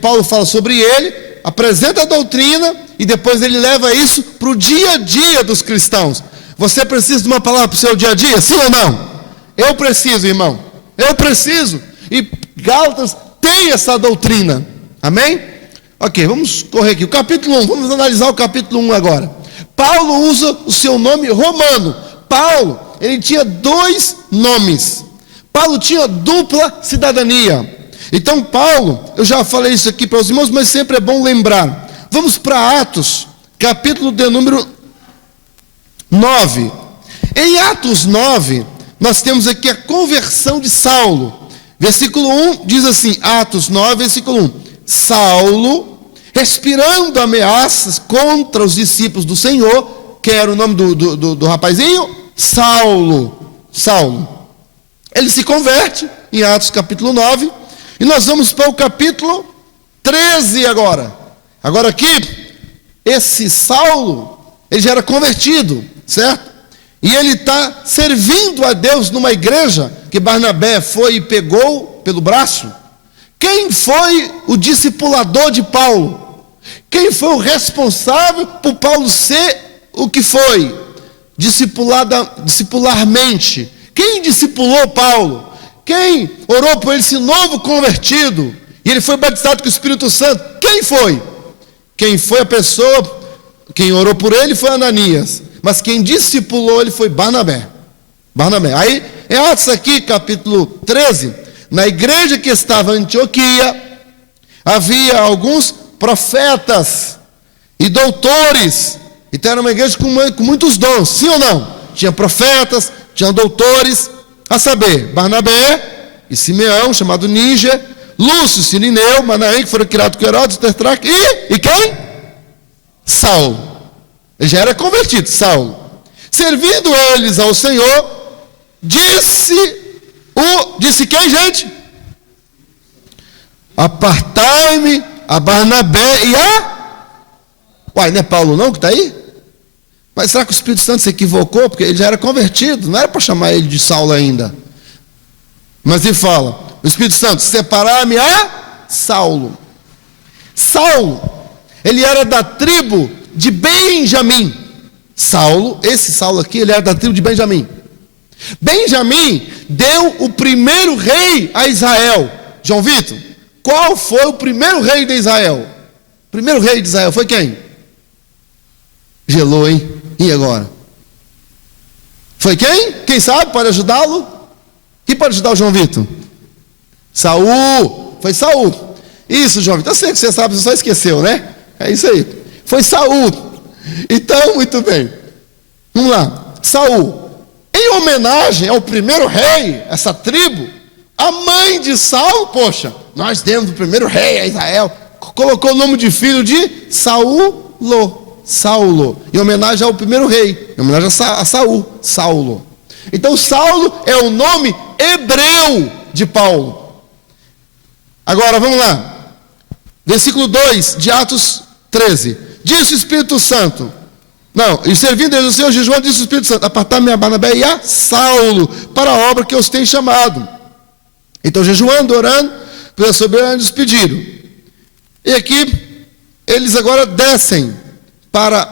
Paulo fala sobre ele, apresenta a doutrina e depois ele leva isso para o dia a dia dos cristãos. Você precisa de uma palavra para o seu dia a dia? Sim ou não? Eu preciso, irmão. Eu preciso. E Gálatas tem essa doutrina. Amém? Ok, vamos correr aqui. O capítulo 1, vamos analisar o capítulo 1 agora. Paulo usa o seu nome romano. Paulo, ele tinha 2 nomes. Paulo tinha dupla cidadania. Então Paulo, eu já falei isso aqui para os irmãos, mas sempre é bom lembrar. Vamos para Atos, capítulo de número 9. Em Atos 9, nós temos aqui a conversão de Saulo. Versículo 1 diz assim, Atos 9, versículo 1. Saulo, respirando ameaças contra os discípulos do Senhor, que era o nome do rapazinho, Saulo. Ele se converte em Atos capítulo 9, e nós vamos para o capítulo 13 agora. Agora aqui, esse Saulo, ele já era convertido, certo? E ele está servindo a Deus numa igreja que Barnabé foi e pegou pelo braço. Quem foi o discipulador de Paulo? Quem foi o responsável por Paulo ser o que foi? Discipularmente. Quem discipulou Paulo? Quem orou por ele, esse novo convertido? E ele foi batizado com o Espírito Santo. Quem foi? Quem foi a pessoa? Quem orou por ele foi Ananias. Mas quem discipulou ele foi Barnabé. Barnabé. Aí, em Atos aqui, capítulo 13, na igreja que estava em Antioquia, havia alguns profetas e doutores. Então era uma igreja com muitos dons, sim ou não? Tinha profetas, tinha doutores, a saber, Barnabé e Simeão, chamado Níger, Lúcio, Cirineu, Manaém, que foram criados com Herodes, Tetraque, e quem? Saulo. Ele já era convertido, Saulo. Servindo eles ao Senhor, disse quem, gente? Apartai-me a Barnabé e a... Uai, não é Paulo não que está aí? Mas será que o Espírito Santo se equivocou? Porque ele já era convertido, não era para chamar ele de Saulo ainda. Mas ele fala, o Espírito Santo, separar-me a Saulo. Saulo, ele era da tribo de Benjamim. Saulo, esse Saulo aqui, ele era da tribo de Benjamim. Benjamim deu o primeiro rei a Israel. João Vitor, qual foi o primeiro rei de Israel? O primeiro rei de Israel foi quem? Gelou, hein? E agora? Foi quem? Quem sabe? Pode ajudá-lo? Quem pode ajudar o João Vitor? Saul. Foi Saul. Isso, João Vitor. Eu sei que você sabe, você só esqueceu, né? É isso aí. Foi Saul. Então, muito bem. Vamos lá. Saul. Em homenagem ao primeiro rei, essa tribo, a mãe de Saulo, poxa, nós demos o primeiro rei a Israel, colocou o nome de filho de Saulo, em homenagem ao primeiro rei, em homenagem a Saulo. Então Saulo é o nome hebreu de Paulo. Agora vamos lá, versículo 2 de Atos 13, disse o Espírito Santo, e servindo eles o Senhor jejuando, disse o Espírito Santo, apartar-me a Barnabé e a Saulo, para a obra que eu os tenho chamado. Então jejuando, orando, pela soberania eles pediram. E aqui, eles agora descem para...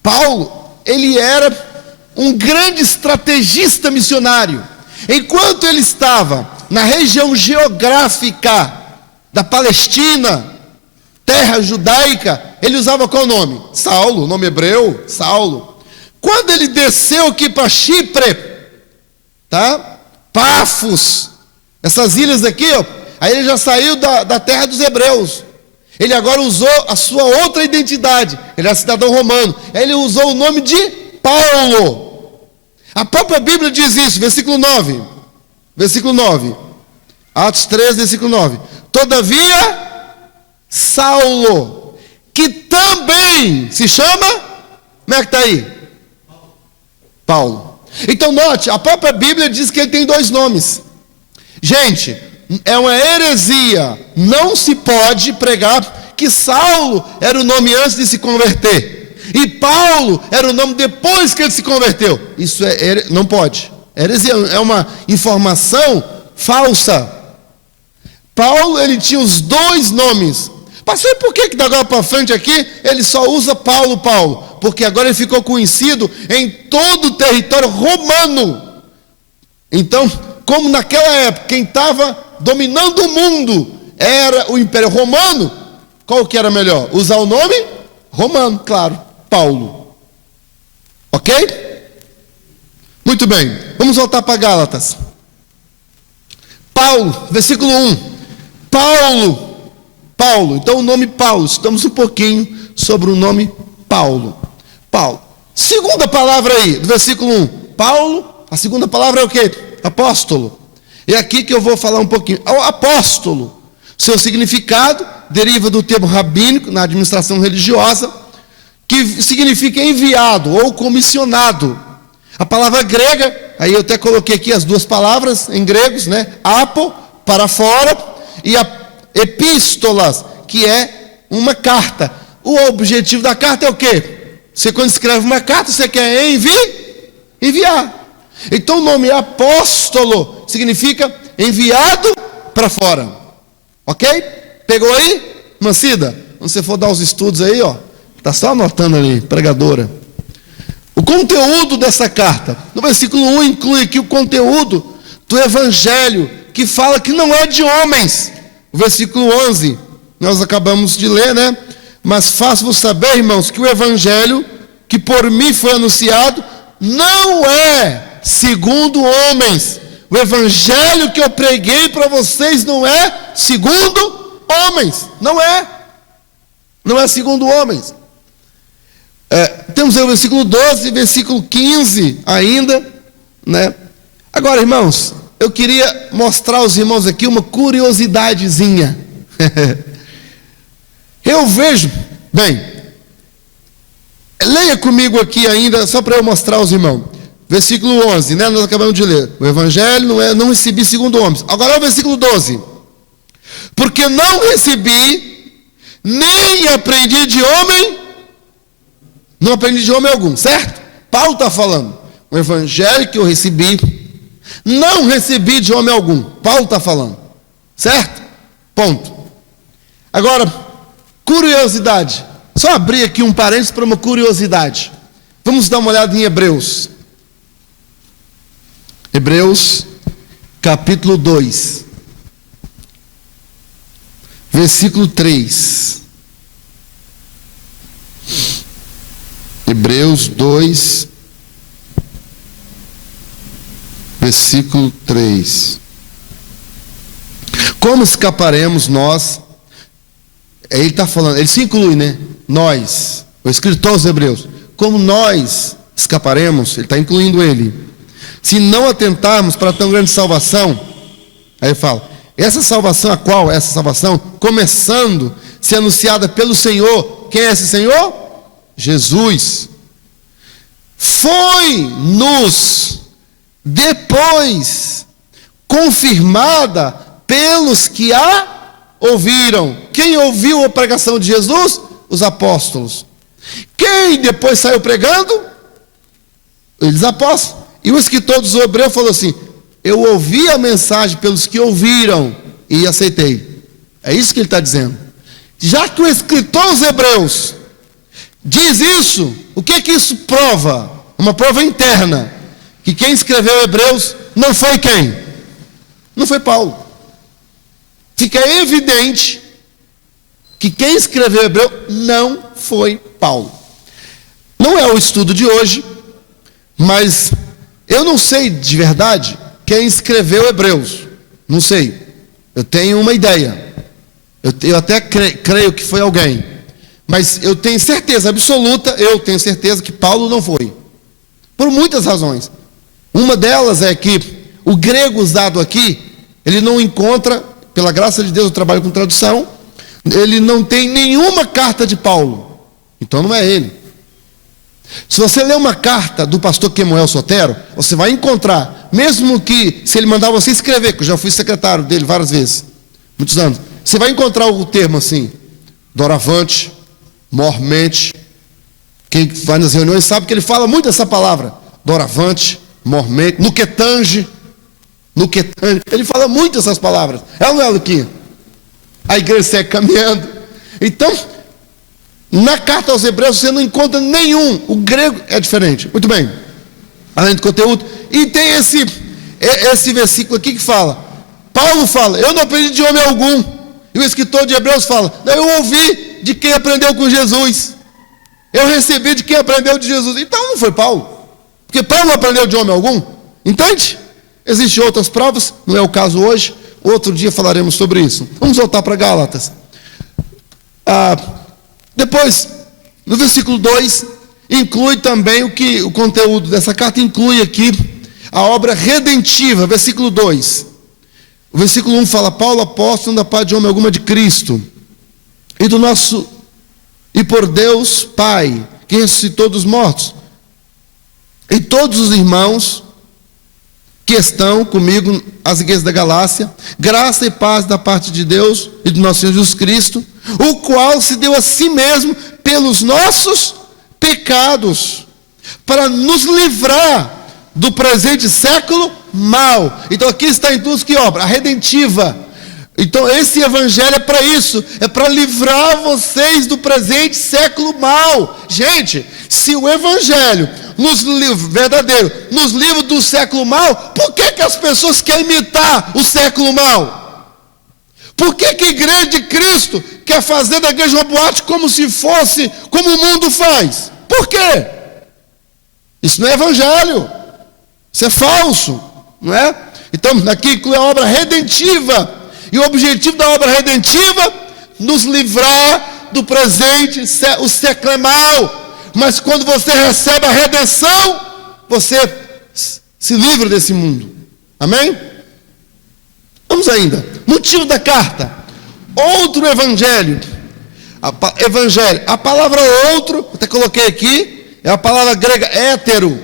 Paulo, ele era um grande estrategista missionário. Enquanto ele estava na região geográfica da Palestina, terra judaica, ele usava qual nome? Saulo, nome hebreu, Saulo. Quando ele desceu aqui para Chipre, Pafos, essas ilhas aqui, aí ele já saiu da terra dos hebreus. Ele agora usou a sua outra identidade. Ele era cidadão romano. Aí ele usou o nome de Paulo. A própria Bíblia diz isso, versículo 9. Versículo 9. Atos 13, versículo 9. Todavia, Saulo, que também se chama, como é que está aí? Paulo. Então note, a própria Bíblia diz que ele tem dois nomes. Gente, é uma heresia, não se pode pregar que Saulo era o nome antes de se converter, e Paulo era o nome depois que ele se converteu. Isso não pode, heresia, é uma informação falsa. Paulo, ele tinha os dois nomes. Pastor, por que da agora para frente aqui ele só usa Paulo? Porque agora ele ficou conhecido em todo o território romano. Então, como naquela época quem estava dominando o mundo era o Império Romano, qual que era melhor? Usar o nome romano, claro, Paulo. Ok? Muito bem, vamos voltar para Gálatas. Paulo, versículo 1. Paulo, então o nome Paulo, estudamos um pouquinho sobre o nome Paulo. Segunda palavra aí, do versículo 1. Paulo, a segunda palavra é o quê? Apóstolo. É aqui que eu vou falar um pouquinho. O apóstolo, seu significado deriva do termo rabínico na administração religiosa, que significa enviado ou comissionado. A palavra grega, aí eu até coloquei aqui as duas palavras em gregos, né? Apo, para fora, e a epístolas, que é uma carta. O objetivo da carta é o quê? Você quando escreve uma carta, você quer enviar. Então o nome apóstolo significa enviado para fora. Ok? Pegou aí? Mancida? Quando você for dar os estudos aí, tá só anotando ali, pregadora. O conteúdo dessa carta, no versículo 1 inclui aqui o conteúdo do evangelho, que fala que não é de homens. O versículo 11, nós acabamos de ler, né? Mas faço-vos saber, irmãos, que o evangelho que por mim foi anunciado não é segundo homens. O evangelho que eu preguei para vocês não é segundo homens. Não é. Não é segundo homens. Temos aí o versículo 12, versículo 15 ainda, né? Agora, irmãos, eu queria mostrar aos irmãos aqui uma curiosidadezinha. Eu vejo, bem, leia comigo aqui ainda, só para eu mostrar aos irmãos. Versículo 11, né? Nós acabamos de ler. O evangelho não recebi segundo homens. Agora é o versículo 12. Porque não recebi, nem aprendi de homem, não aprendi de homem algum, certo? Paulo está falando. O evangelho que eu recebi, não recebi de homem algum. Paulo está falando, certo? Ponto. Agora, curiosidade. Só abrir aqui um parênteses para uma curiosidade. Vamos dar uma olhada em Hebreus. Hebreus, capítulo 2. Versículo 3. Hebreus 2, versículo 3. Como escaparemos nós? Ele está falando, ele se inclui, né? Nós, o escritor aos Hebreus. Como nós escaparemos? Ele está incluindo ele. Se não atentarmos para tão grande salvação. Aí ele fala, essa salvação, a qual essa salvação? Começando a ser anunciada pelo Senhor. Quem é esse Senhor? Jesus. Foi-nos depois confirmada pelos que a ouviram. Quem ouviu a pregação de Jesus? Os apóstolos. Quem depois saiu pregando? Eles apóstolos. E o escritor dos Hebreus falou assim, eu ouvi a mensagem pelos que ouviram e aceitei. É isso que ele está dizendo. Já que o escritor dos Hebreus diz isso, o que que isso prova? Uma prova interna. Que quem escreveu Hebreus não foi quem? Não foi Paulo. Fica evidente que quem escreveu Hebreu não foi Paulo. Não é o estudo de hoje, mas eu não sei de verdade quem escreveu Hebreus. Não sei. Eu tenho uma ideia. Eu até creio que foi alguém. Mas eu tenho certeza absoluta, que Paulo não foi. Por muitas razões. Uma delas é que o grego usado aqui, ele não encontra, pela graça de Deus eu trabalho com tradução, ele não tem nenhuma carta de Paulo. Então não é ele. Se você ler uma carta do pastor Kemuel Sotero, você vai encontrar, mesmo que se ele mandar você escrever, que eu já fui secretário dele várias vezes, muitos anos, você vai encontrar o termo assim, doravante, mormente. Quem vai nas reuniões sabe que ele fala muito essa palavra, doravante, mormente, nuquetange, ele fala muito essas palavras. É ou não é, Luquinha? A igreja segue caminhando. Então, na carta aos Hebreus você não encontra nenhum. O grego é diferente. Muito bem. Além do conteúdo. E tem esse versículo aqui que fala. Paulo fala, eu não aprendi de homem algum. E o escritor de Hebreus fala, eu ouvi de quem aprendeu com Jesus. Eu recebi de quem aprendeu de Jesus. Então não foi Paulo. Porque Paulo não aprendeu de homem algum. Entende? Existem outras provas. Não é o caso hoje. Outro dia falaremos sobre isso. Vamos voltar para Gálatas. Depois, no versículo 2, inclui também o conteúdo dessa carta, inclui aqui a obra redentiva, versículo 2. O versículo 1 fala, Paulo, apóstolo da parte de homem alguma de Cristo, e por Deus, Pai, que ressuscitou dos mortos, e todos os irmãos que estão comigo, as igrejas da Galácia, graça e paz da parte de Deus e do nosso Senhor Jesus Cristo, o qual se deu a si mesmo pelos nossos pecados, para nos livrar do presente século mal. Então aqui está em tudo que obra, a redentiva. Então esse evangelho é para isso, é para livrar vocês do presente século mal. Gente, se o evangelho verdadeiro nos livra do século mal, por que as pessoas querem imitar o século mal? Por que a igreja de Cristo quer fazer da igreja uma boate como se fosse como o mundo faz? Por quê? Isso não é evangelho. Isso é falso, não é? Então, aqui inclui a obra redentiva. E o objetivo da obra redentiva, nos livrar do presente, o século mal. Mas quando você recebe a redenção, você se livra desse mundo. Amém? Vamos ainda. Motivo da carta. Outro evangelho. Evangelho. A palavra outro, até coloquei aqui, é a palavra grega hétero,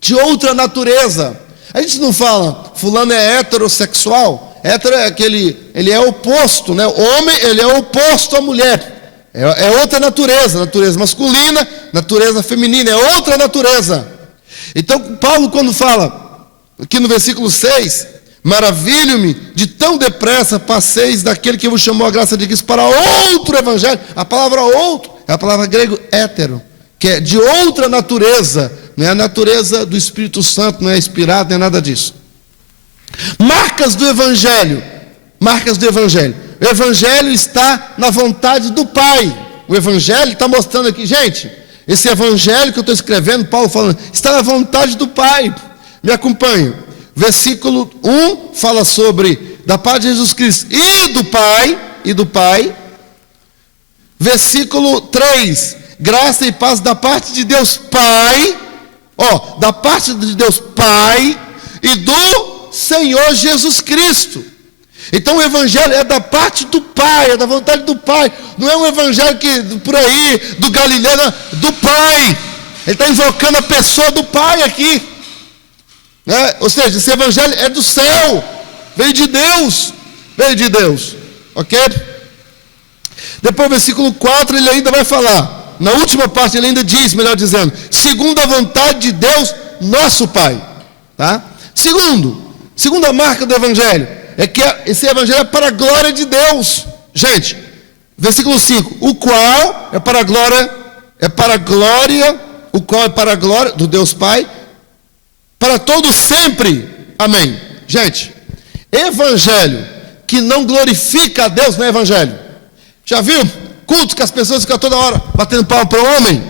de outra natureza. A gente não fala, fulano é heterossexual. Hétero é aquele, ele é oposto, né? O homem, ele é oposto à mulher. É outra natureza, natureza masculina, natureza feminina, é outra natureza. Então, Paulo, quando fala, aqui no versículo 6, maravilho-me de tão depressa passeis daquele que vos chamou a graça de Cristo para outro evangelho. A palavra outro é a palavra grego hétero, que é de outra natureza, não é a natureza do Espírito Santo, não é inspirado, não é nada disso. Marcas do evangelho. Marcas do evangelho. O evangelho está na vontade do Pai. O evangelho está mostrando aqui, gente, esse evangelho que eu estou escrevendo, Paulo falando, está na vontade do Pai. Me acompanhe. Versículo 1 fala sobre da parte de Jesus Cristo e do Pai. Versículo 3, graça e paz da parte de Deus Pai, da parte de Deus Pai e do Senhor Jesus Cristo. Então o evangelho é da parte do Pai, é da vontade do Pai. Não é um evangelho que por aí, do Galileu, não, do Pai. Ele está invocando a pessoa do Pai aqui, né? Ou seja, esse evangelho é do céu, veio de Deus, ok? Depois, versículo 4, ele ainda vai falar, na última parte ele ainda diz, melhor dizendo, segundo a vontade de Deus, nosso Pai, tá? Segunda marca do evangelho, é que esse evangelho é para a glória de Deus. Gente, versículo 5, o qual é para a glória, o qual é para a glória do Deus Pai, para todo sempre, amém. Gente, evangelho que não glorifica a Deus não é evangelho. Já viu cultos que as pessoas ficam toda hora batendo palma para o homem?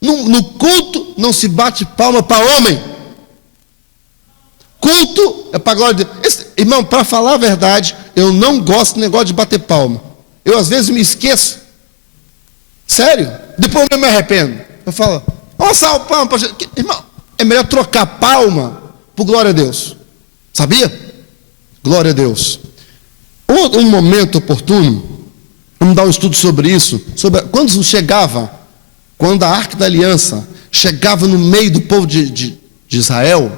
No culto não se bate palma para homem. Culto é para a glória de Deus. Irmão, para falar a verdade, eu não gosto do negócio de bater palma. Eu às vezes me esqueço. Sério? Depois eu me arrependo. Eu falo, vamos salvar palma para Jesus. Irmão, é melhor trocar palma por glória a Deus. Sabia? Glória a Deus. Um momento oportuno, vamos dar um estudo sobre isso, sobre quando a Arca da Aliança chegava no meio do povo de Israel,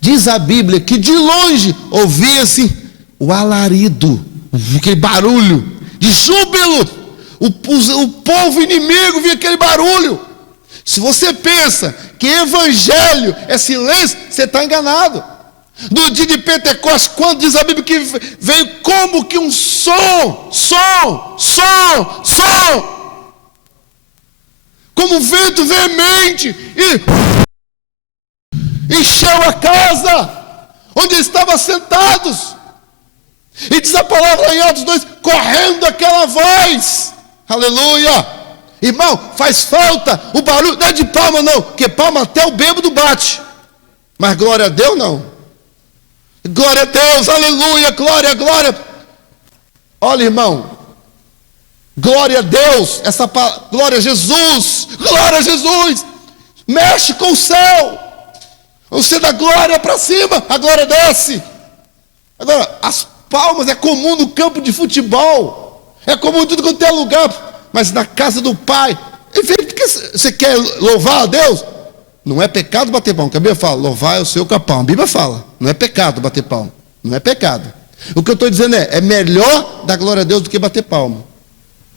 diz a Bíblia que de longe ouvia-se o alarido, aquele barulho de júbilo. O povo inimigo via aquele barulho. Se você pensa que evangelho é silêncio, você está enganado. No dia de Pentecostes, quando diz a Bíblia que veio como que um som, como um vento veemente, e encheu a casa onde estavam sentados. E diz a palavra em Atos 2, correndo aquela voz, aleluia. Irmão, faz falta o barulho, não é de palma não, porque palma até o bêbado bate, mas glória a Deus não. Glória a Deus, aleluia, glória, glória. Olha, irmão, glória a Deus, essa palavra, glória a Jesus, mexe com o céu. Você dá glória para cima, a glória desce. Agora, as palmas é comum no campo de futebol, é comum em tudo quanto é lugar, mas na casa do Pai, enfim, porque você quer louvar a Deus? Não é pecado bater palma, porque a Bíblia fala, louvar é o seu capão. A Bíblia fala, não é pecado bater palma, não é pecado. O que eu estou dizendo é melhor dar glória a Deus do que bater palma.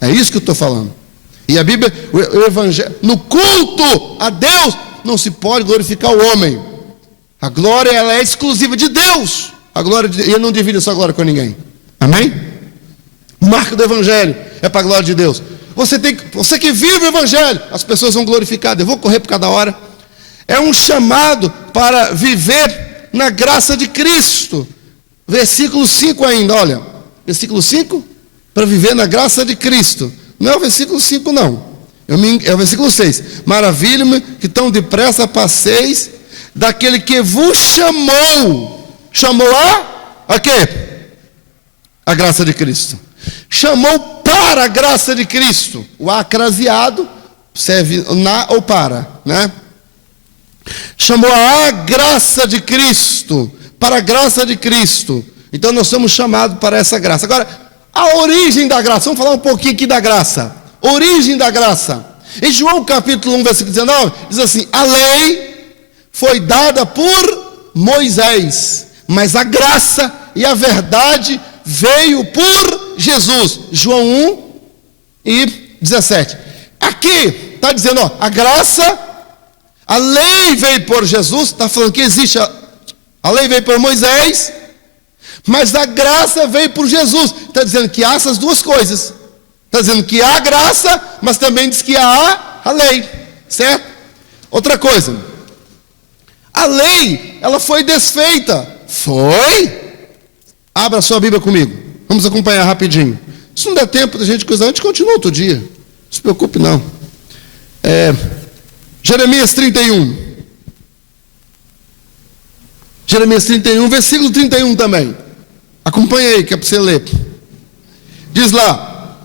É isso que eu estou falando. E a Bíblia, o Evangelho, no culto a Deus, não se pode glorificar o homem. A glória, ela é exclusiva de Deus. A glória de Deus, e Ele não divide a sua glória com ninguém. Amém? Marca do Evangelho é para a glória de Deus. Você que vive o Evangelho, as pessoas vão glorificar. Eu vou correr por cada hora. É um chamado para viver na graça de Cristo. Versículo 5 ainda, olha. Versículo 5, para viver na graça de Cristo. Não é o versículo 5 não. É o versículo 6. Maravilho-me que tão depressa passeis daquele que vos chamou. Chamou a quê? A graça de Cristo. Chamou para a graça de Cristo. O acraseado serve na ou para, né? Chamou a graça de Cristo. Para a graça de Cristo. Então nós somos chamados para essa graça. Agora, a origem da graça. Vamos falar um pouquinho aqui da graça. Origem da graça. Em João capítulo 1, versículo 19, diz assim: a lei foi dada por Moisés, mas a graça e a verdade veio por Jesus. João 1 e 17. Aqui está dizendo, ó, a graça, a lei veio por Jesus, está falando que existe a lei veio por Moisés, mas a graça veio por Jesus. Está dizendo que há essas duas coisas. Está dizendo que há graça, mas também diz que há a lei, certo? Outra coisa, a lei, ela foi desfeita. Foi? Abra sua Bíblia comigo. Vamos acompanhar rapidinho. Se não der tempo da gente coisar, a gente continua outro dia. Não se preocupe não. Jeremias 31. Jeremias 31, versículo 31 também. Acompanha aí, que é para você ler. Diz lá: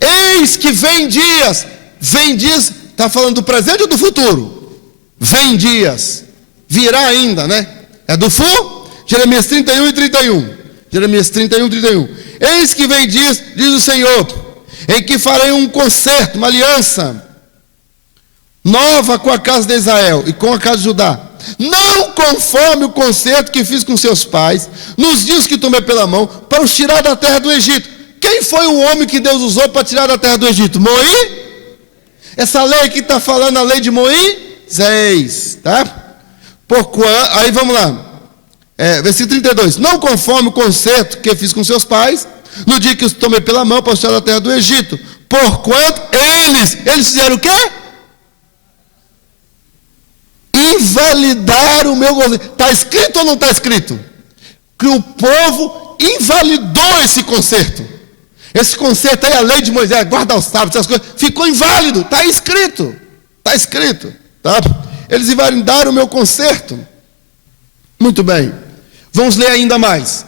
eis que vem dias, está falando do presente ou do futuro? Vem dias, virá ainda, né? É do futuro? Jeremias 31 e 31. Jeremias 31 e 31. Eis que vem dias, diz o Senhor, em que farei um concerto, uma aliança nova com a casa de Israel e com a casa de Judá, não conforme o concerto que fiz com seus pais, nos dias que tomei pela mão, para os tirar da terra do Egito. Quem foi o homem que Deus usou para tirar da terra do Egito? Moisés? Essa lei que está falando, a lei de Moisés, tá? Aí vamos lá, versículo 32. Não conforme o concerto que fiz com seus pais, no dia que os tomei pela mão para os tirar da terra do Egito, porquanto eles fizeram o quê? Invalidar o meu concerto. Está escrito ou não está escrito? Que o povo invalidou esse concerto. Esse concerto aí, a lei de Moisés, guardar os sábados, essas coisas, ficou inválido. Está escrito. Está escrito. Tá? Eles invalidaram o meu concerto. Muito bem. Vamos ler ainda mais.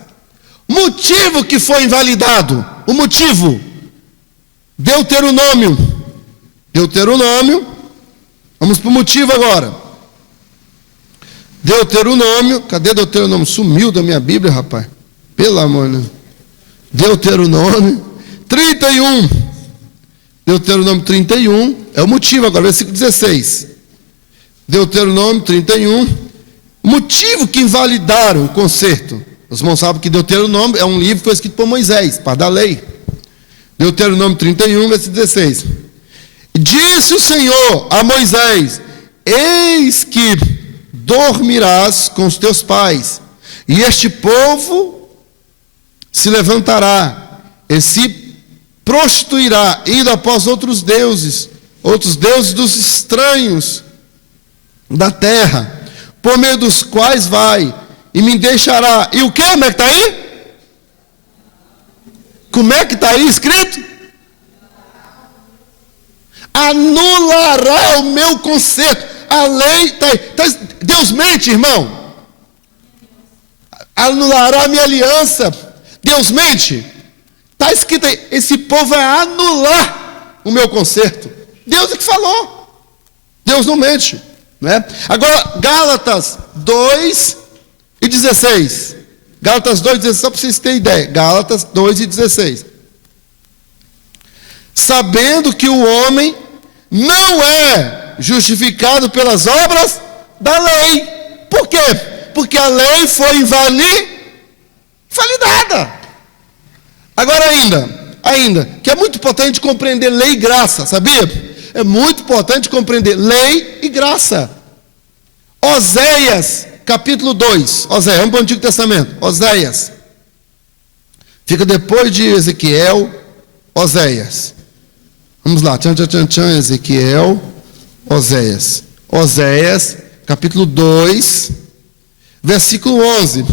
Motivo que foi invalidado. O motivo. Deuteronômio. Vamos para o motivo agora. Deuteronômio, cadê Deuteronômio? Sumiu da minha Bíblia, rapaz. Pelo amor de Deus. Deuteronômio 31. Deuteronômio 31, é o motivo agora, versículo 16. Deuteronômio 31, motivo que invalidaram o concerto. Os irmãos sabem que Deuteronômio é um livro que foi escrito por Moisés, para dar lei. Deuteronômio 31, versículo 16. Disse o Senhor a Moisés: eis que dormirás com os teus pais, e este povo se levantará e se prostituirá, indo após outros deuses dos estranhos da terra, por meio dos quais vai, e me deixará. E o que? Como é que está aí? Como é que está aí escrito? Anulará o meu concerto. A lei está aí. Deus mente, irmão. Anulará a minha aliança. Deus mente. Está escrito aí, esse povo vai anular o meu concerto. Deus é que falou. Deus não mente, né? Agora, Gálatas 2 e 16. Gálatas 2 e 16, só para vocês terem ideia. Gálatas 2 e 16. Sabendo que o homem não é justificado pelas obras da lei. Por quê? Porque a lei foi invalidada. Agora ainda, que é muito importante compreender lei e graça, sabia? É muito importante compreender lei e graça. Oséias, capítulo 2. Oséias, vamos para o Antigo Testamento. Oséias. Fica depois de Ezequiel, Oséias. Vamos lá, Ezequiel, Oséias. Oséias, capítulo 2, versículo 11.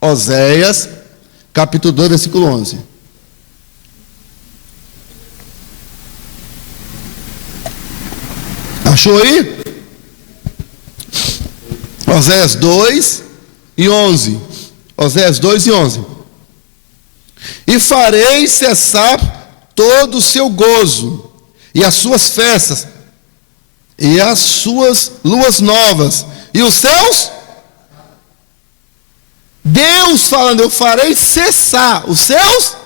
Oséias, capítulo 2, versículo 11. Achou aí? Oséias 2 e 11. Oséias 2 e 11. E farei cessar todo o seu gozo, e as suas festas, e as suas luas novas, e os seus... Deus falando, eu farei cessar os seus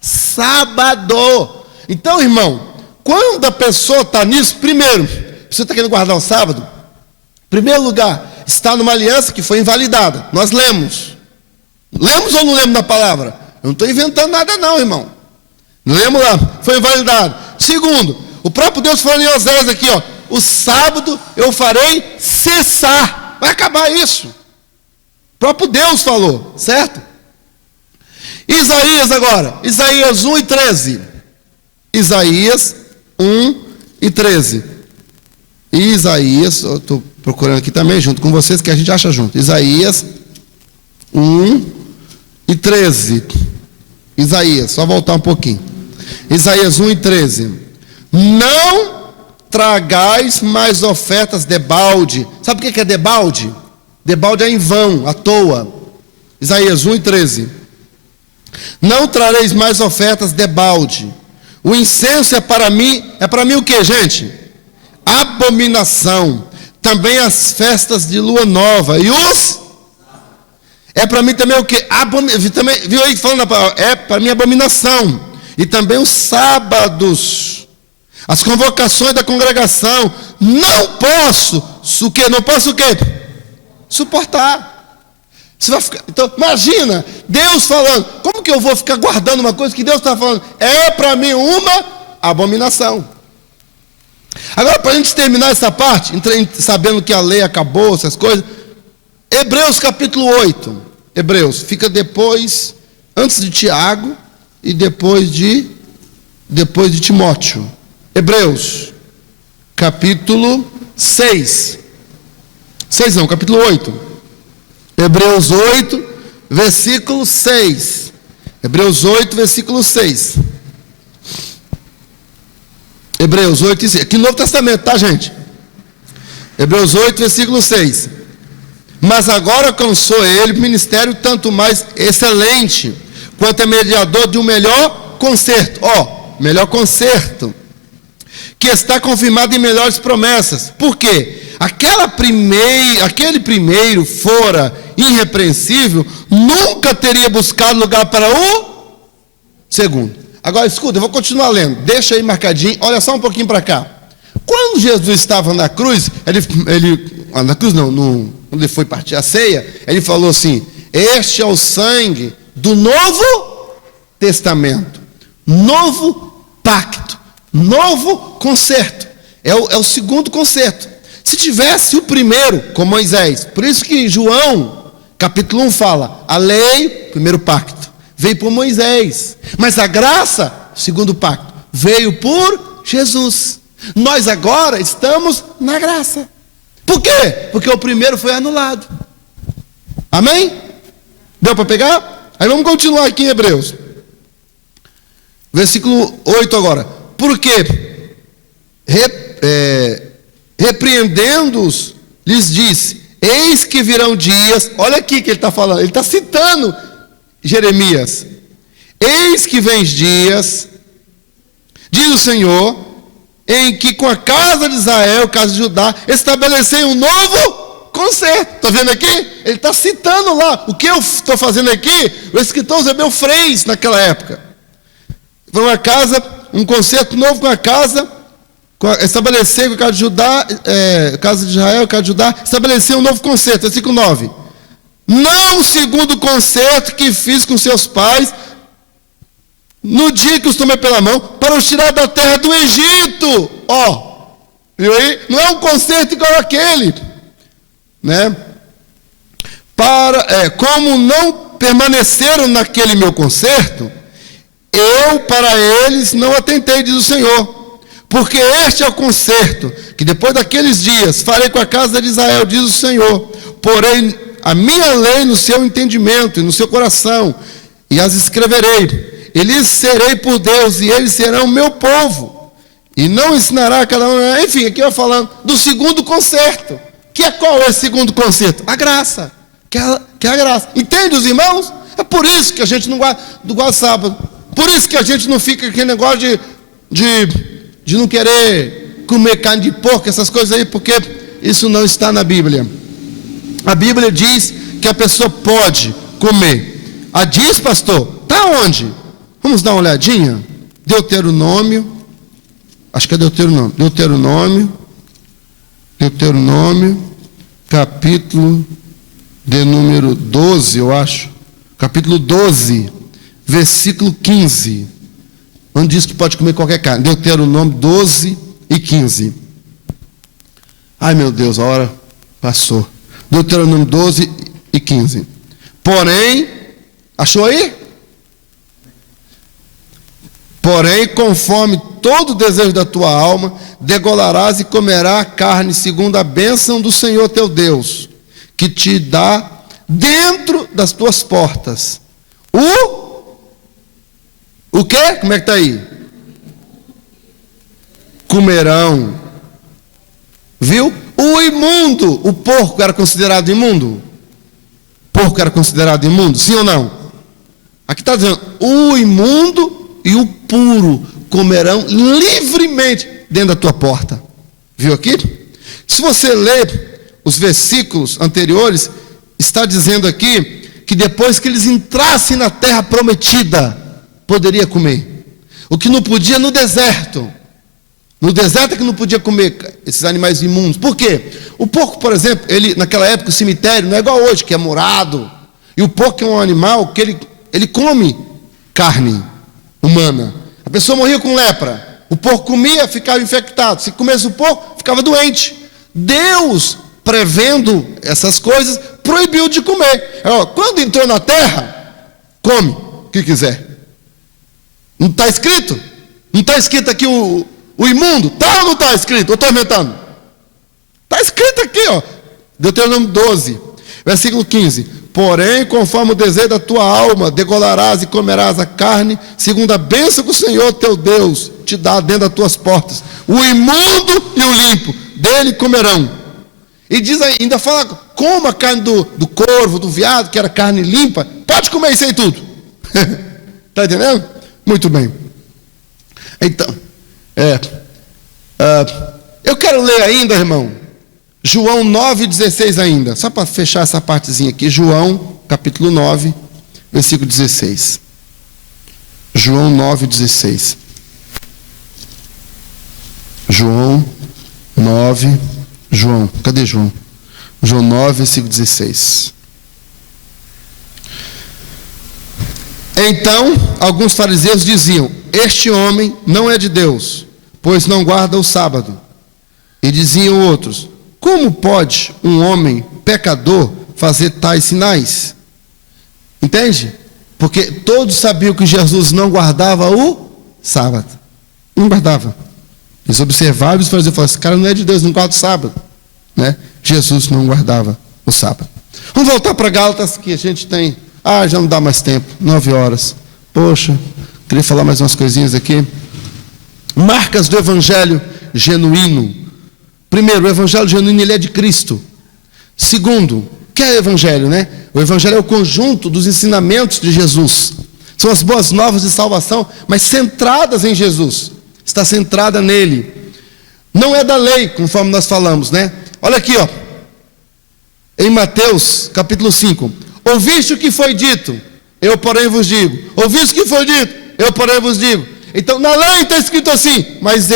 sábados. Então, irmão, quando a pessoa está nisso, primeiro, você está querendo guardar o sábado? Em primeiro lugar, está numa aliança que foi invalidada. Nós lemos. Lemos ou não lemos na palavra? Eu não estou inventando nada não, irmão. Lemos lá, foi invalidado. Segundo, o próprio Deus falando em Oséias aqui, ó, o sábado eu farei cessar. Vai acabar isso. O próprio Deus falou, certo? Isaías agora, Isaías 1 e 13. Isaías 1 e 13. Isaías, eu estou procurando aqui também junto com vocês, que a gente acha junto. Isaías 1 e 13. Isaías, só voltar um pouquinho. Isaías 1 e 13. Não tragais mais ofertas debalde. Sabe o que é debalde? Debalde é em vão, à toa. Isaías 1 e 13. Não trareis mais ofertas debalde. O incenso é para mim o que, gente? Abominação. Também as festas de lua nova. E os... É para mim também o que? Também, viu aí falando a palavra? É para mim abominação. E também os sábados. As convocações da congregação. Não posso. O quê? Não posso o quê? Suportar. Você vai ficar, então, imagina, Deus falando, como que eu vou ficar guardando uma coisa que Deus está falando? É para mim uma abominação. Agora, para a gente terminar essa parte, sabendo que a lei acabou, essas coisas, Hebreus capítulo 8. Hebreus, fica depois, antes de Tiago e depois de Timóteo. Hebreus, capítulo 6. 6 não, capítulo 8. Hebreus 8, versículo 6. Hebreus 8, versículo 6. Hebreus 8 e 6. Aqui no Novo Testamento, tá, gente? Hebreus 8, versículo 6. Mas agora alcançou ele ministério tanto mais excelente, quanto é mediador de um melhor concerto. Melhor concerto, que está confirmado em melhores promessas. Por quê? Aquele primeiro fora irrepreensível, nunca teria buscado lugar para o segundo. Agora escuta, eu vou continuar lendo, deixa aí marcadinho, olha só um pouquinho para cá. Quando Jesus estava na cruz, na cruz não, quando ele foi partir a ceia, ele falou assim, este é o sangue do Novo Testamento, novo pacto, novo concerto, é o segundo concerto. Se tivesse o primeiro, com Moisés, por isso que João, capítulo 1 fala, a lei, primeiro pacto, veio por Moisés, mas a graça, segundo pacto, veio por Jesus. Nós agora estamos na graça. Por quê? Porque o primeiro foi anulado. Amém? Deu para pegar? Aí vamos continuar aqui em Hebreus. Versículo 8 agora. Porque repreendendo-os, lhes disse, eis que virão dias, olha aqui que ele está falando, ele está citando Jeremias, eis que vem dias, diz o Senhor, em que com a casa de Israel, casa de Judá, estabelecei um novo concerto. Está vendo aqui? Ele está citando lá, o que eu estou fazendo aqui, o escritor Zebeu Freis naquela época, foi uma casa, um concerto novo com a casa, estabelecer com a casa de Judá, casa de Israel, casa de Judá, estabelecer um novo concerto, versículo 9. Não segundo o concerto que fiz com seus pais, no dia que os tomei pela mão, para os tirar da terra do Egito. Viu aí? Não é um concerto igual aquele, né? Como não permaneceram naquele meu concerto, eu para eles não atentei, diz o Senhor. Porque este é o concerto, que depois daqueles dias farei com a casa de Israel, diz o Senhor. Porém, a minha lei no seu entendimento e no seu coração, e as escreverei. E lhes serei por Deus, e eles serão meu povo. E não ensinará a cada um. Enfim, aqui vai falando do segundo concerto. Que é qual é esse segundo concerto? A graça. Que é a graça. Entende, os irmãos? É por isso que a gente não guarda sábado. Por isso que a gente não fica com aquele negócio de não querer comer carne de porco, essas coisas aí, porque isso não está na Bíblia. A Bíblia diz que a pessoa pode comer. A diz, pastor? Está onde? Vamos dar uma olhadinha? Deuteronômio. Acho que é Deuteronômio, capítulo de número 12, eu acho. Capítulo 12, versículo 15. Onde diz que pode comer qualquer carne. Deuteronômio 12 e 15. Ai, meu Deus, a hora passou. Deuteronômio 12 e 15. Porém, achou aí? Porém, conforme todo o desejo da tua alma, degolarás e comerás a carne segundo a bênção do Senhor teu Deus, que te dá dentro das tuas portas. O quê? Como é que está aí? Comerão. Viu? O imundo. O porco era considerado imundo? Porco era considerado imundo? Sim ou não? Aqui está dizendo, o imundo e o puro comerão livremente dentro da tua porta. Viu aqui? Se você ler os versículos anteriores, está dizendo aqui que depois que eles entrassem na terra prometida, poderia comer. O que não podia no deserto. No deserto é que não podia comer esses animais imundos. Por quê? O porco, por exemplo, ele, naquela época o cemitério não é igual hoje, que é morado. E o porco é um animal que ele come carne humana. A pessoa morria com lepra. O porco comia, ficava infectado. Se comesse o porco, ficava doente. Deus, prevendo essas coisas, proibiu de comer. Quando entrou na terra, come o que quiser. Não está escrito? Não está escrito aqui o imundo? Está ou não está escrito? Eu estou inventando. Está escrito aqui, ó. Deuteronômio 12, versículo 15. Porém, conforme o desejo da tua alma, degolarás e comerás a carne, segundo a bênção que o Senhor teu Deus te dá dentro das tuas portas. O imundo e o limpo, dele comerão. E diz ainda, fala, coma a carne do corvo, do veado, que era carne limpa. Pode comer isso aí tudo. Está entendendo? Muito bem. Então, eu quero ler ainda, irmão, João 9,16 ainda, só para fechar essa partezinha aqui. João, capítulo 9, versículo 16. João 9,16. João 9, cadê João? João 9, versículo 16. Então, alguns fariseus diziam, este homem não é de Deus, pois não guarda o sábado. E diziam outros, como pode um homem pecador fazer tais sinais? Entende? Porque todos sabiam que Jesus não guardava o sábado. Não guardava. Eles observavam e os fariseus falavam, esse cara não é de Deus, não guarda o sábado. Né? Jesus não guardava o sábado. Vamos voltar para Gálatas, que a gente tem... já não dá mais tempo, 9 horas. Poxa, queria falar mais umas coisinhas aqui. Marcas do evangelho genuíno. Primeiro, o evangelho genuíno, ele é de Cristo. Segundo, o que é o evangelho, né? O evangelho é o conjunto dos ensinamentos de Jesus. São as boas novas de salvação, mas centradas em Jesus. Está centrada nele. Não é da lei, conforme nós falamos, né? Olha aqui, ó. Em Mateus, capítulo 5. Ouviste o que foi dito, eu porém vos digo. Ouviste o que foi dito, eu porém vos digo. Então, na lei está escrito assim, mas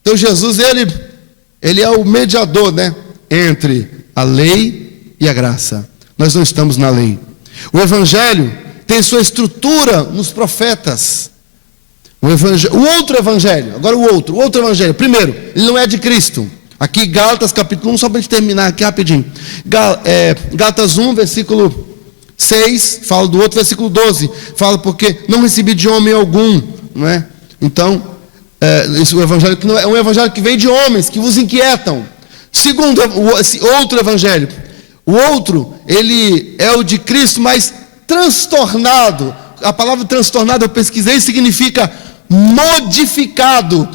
então Jesus, ele é o mediador, né? Entre a lei e a graça. Nós não estamos na lei. O evangelho tem sua estrutura nos profetas. O outro evangelho, agora o outro evangelho. Primeiro, ele não é de Cristo. Aqui, Gálatas capítulo 1, só para a gente terminar aqui rapidinho. Gálatas 1, versículo 6, fala do outro, versículo 12. Fala porque não recebi de homem algum, não é? Então, esse evangelho que não é um evangelho que vem de homens, que vos inquietam. Segundo, esse outro evangelho. O outro, ele é o de Cristo, mas transtornado. A palavra transtornado eu pesquisei, significa modificado.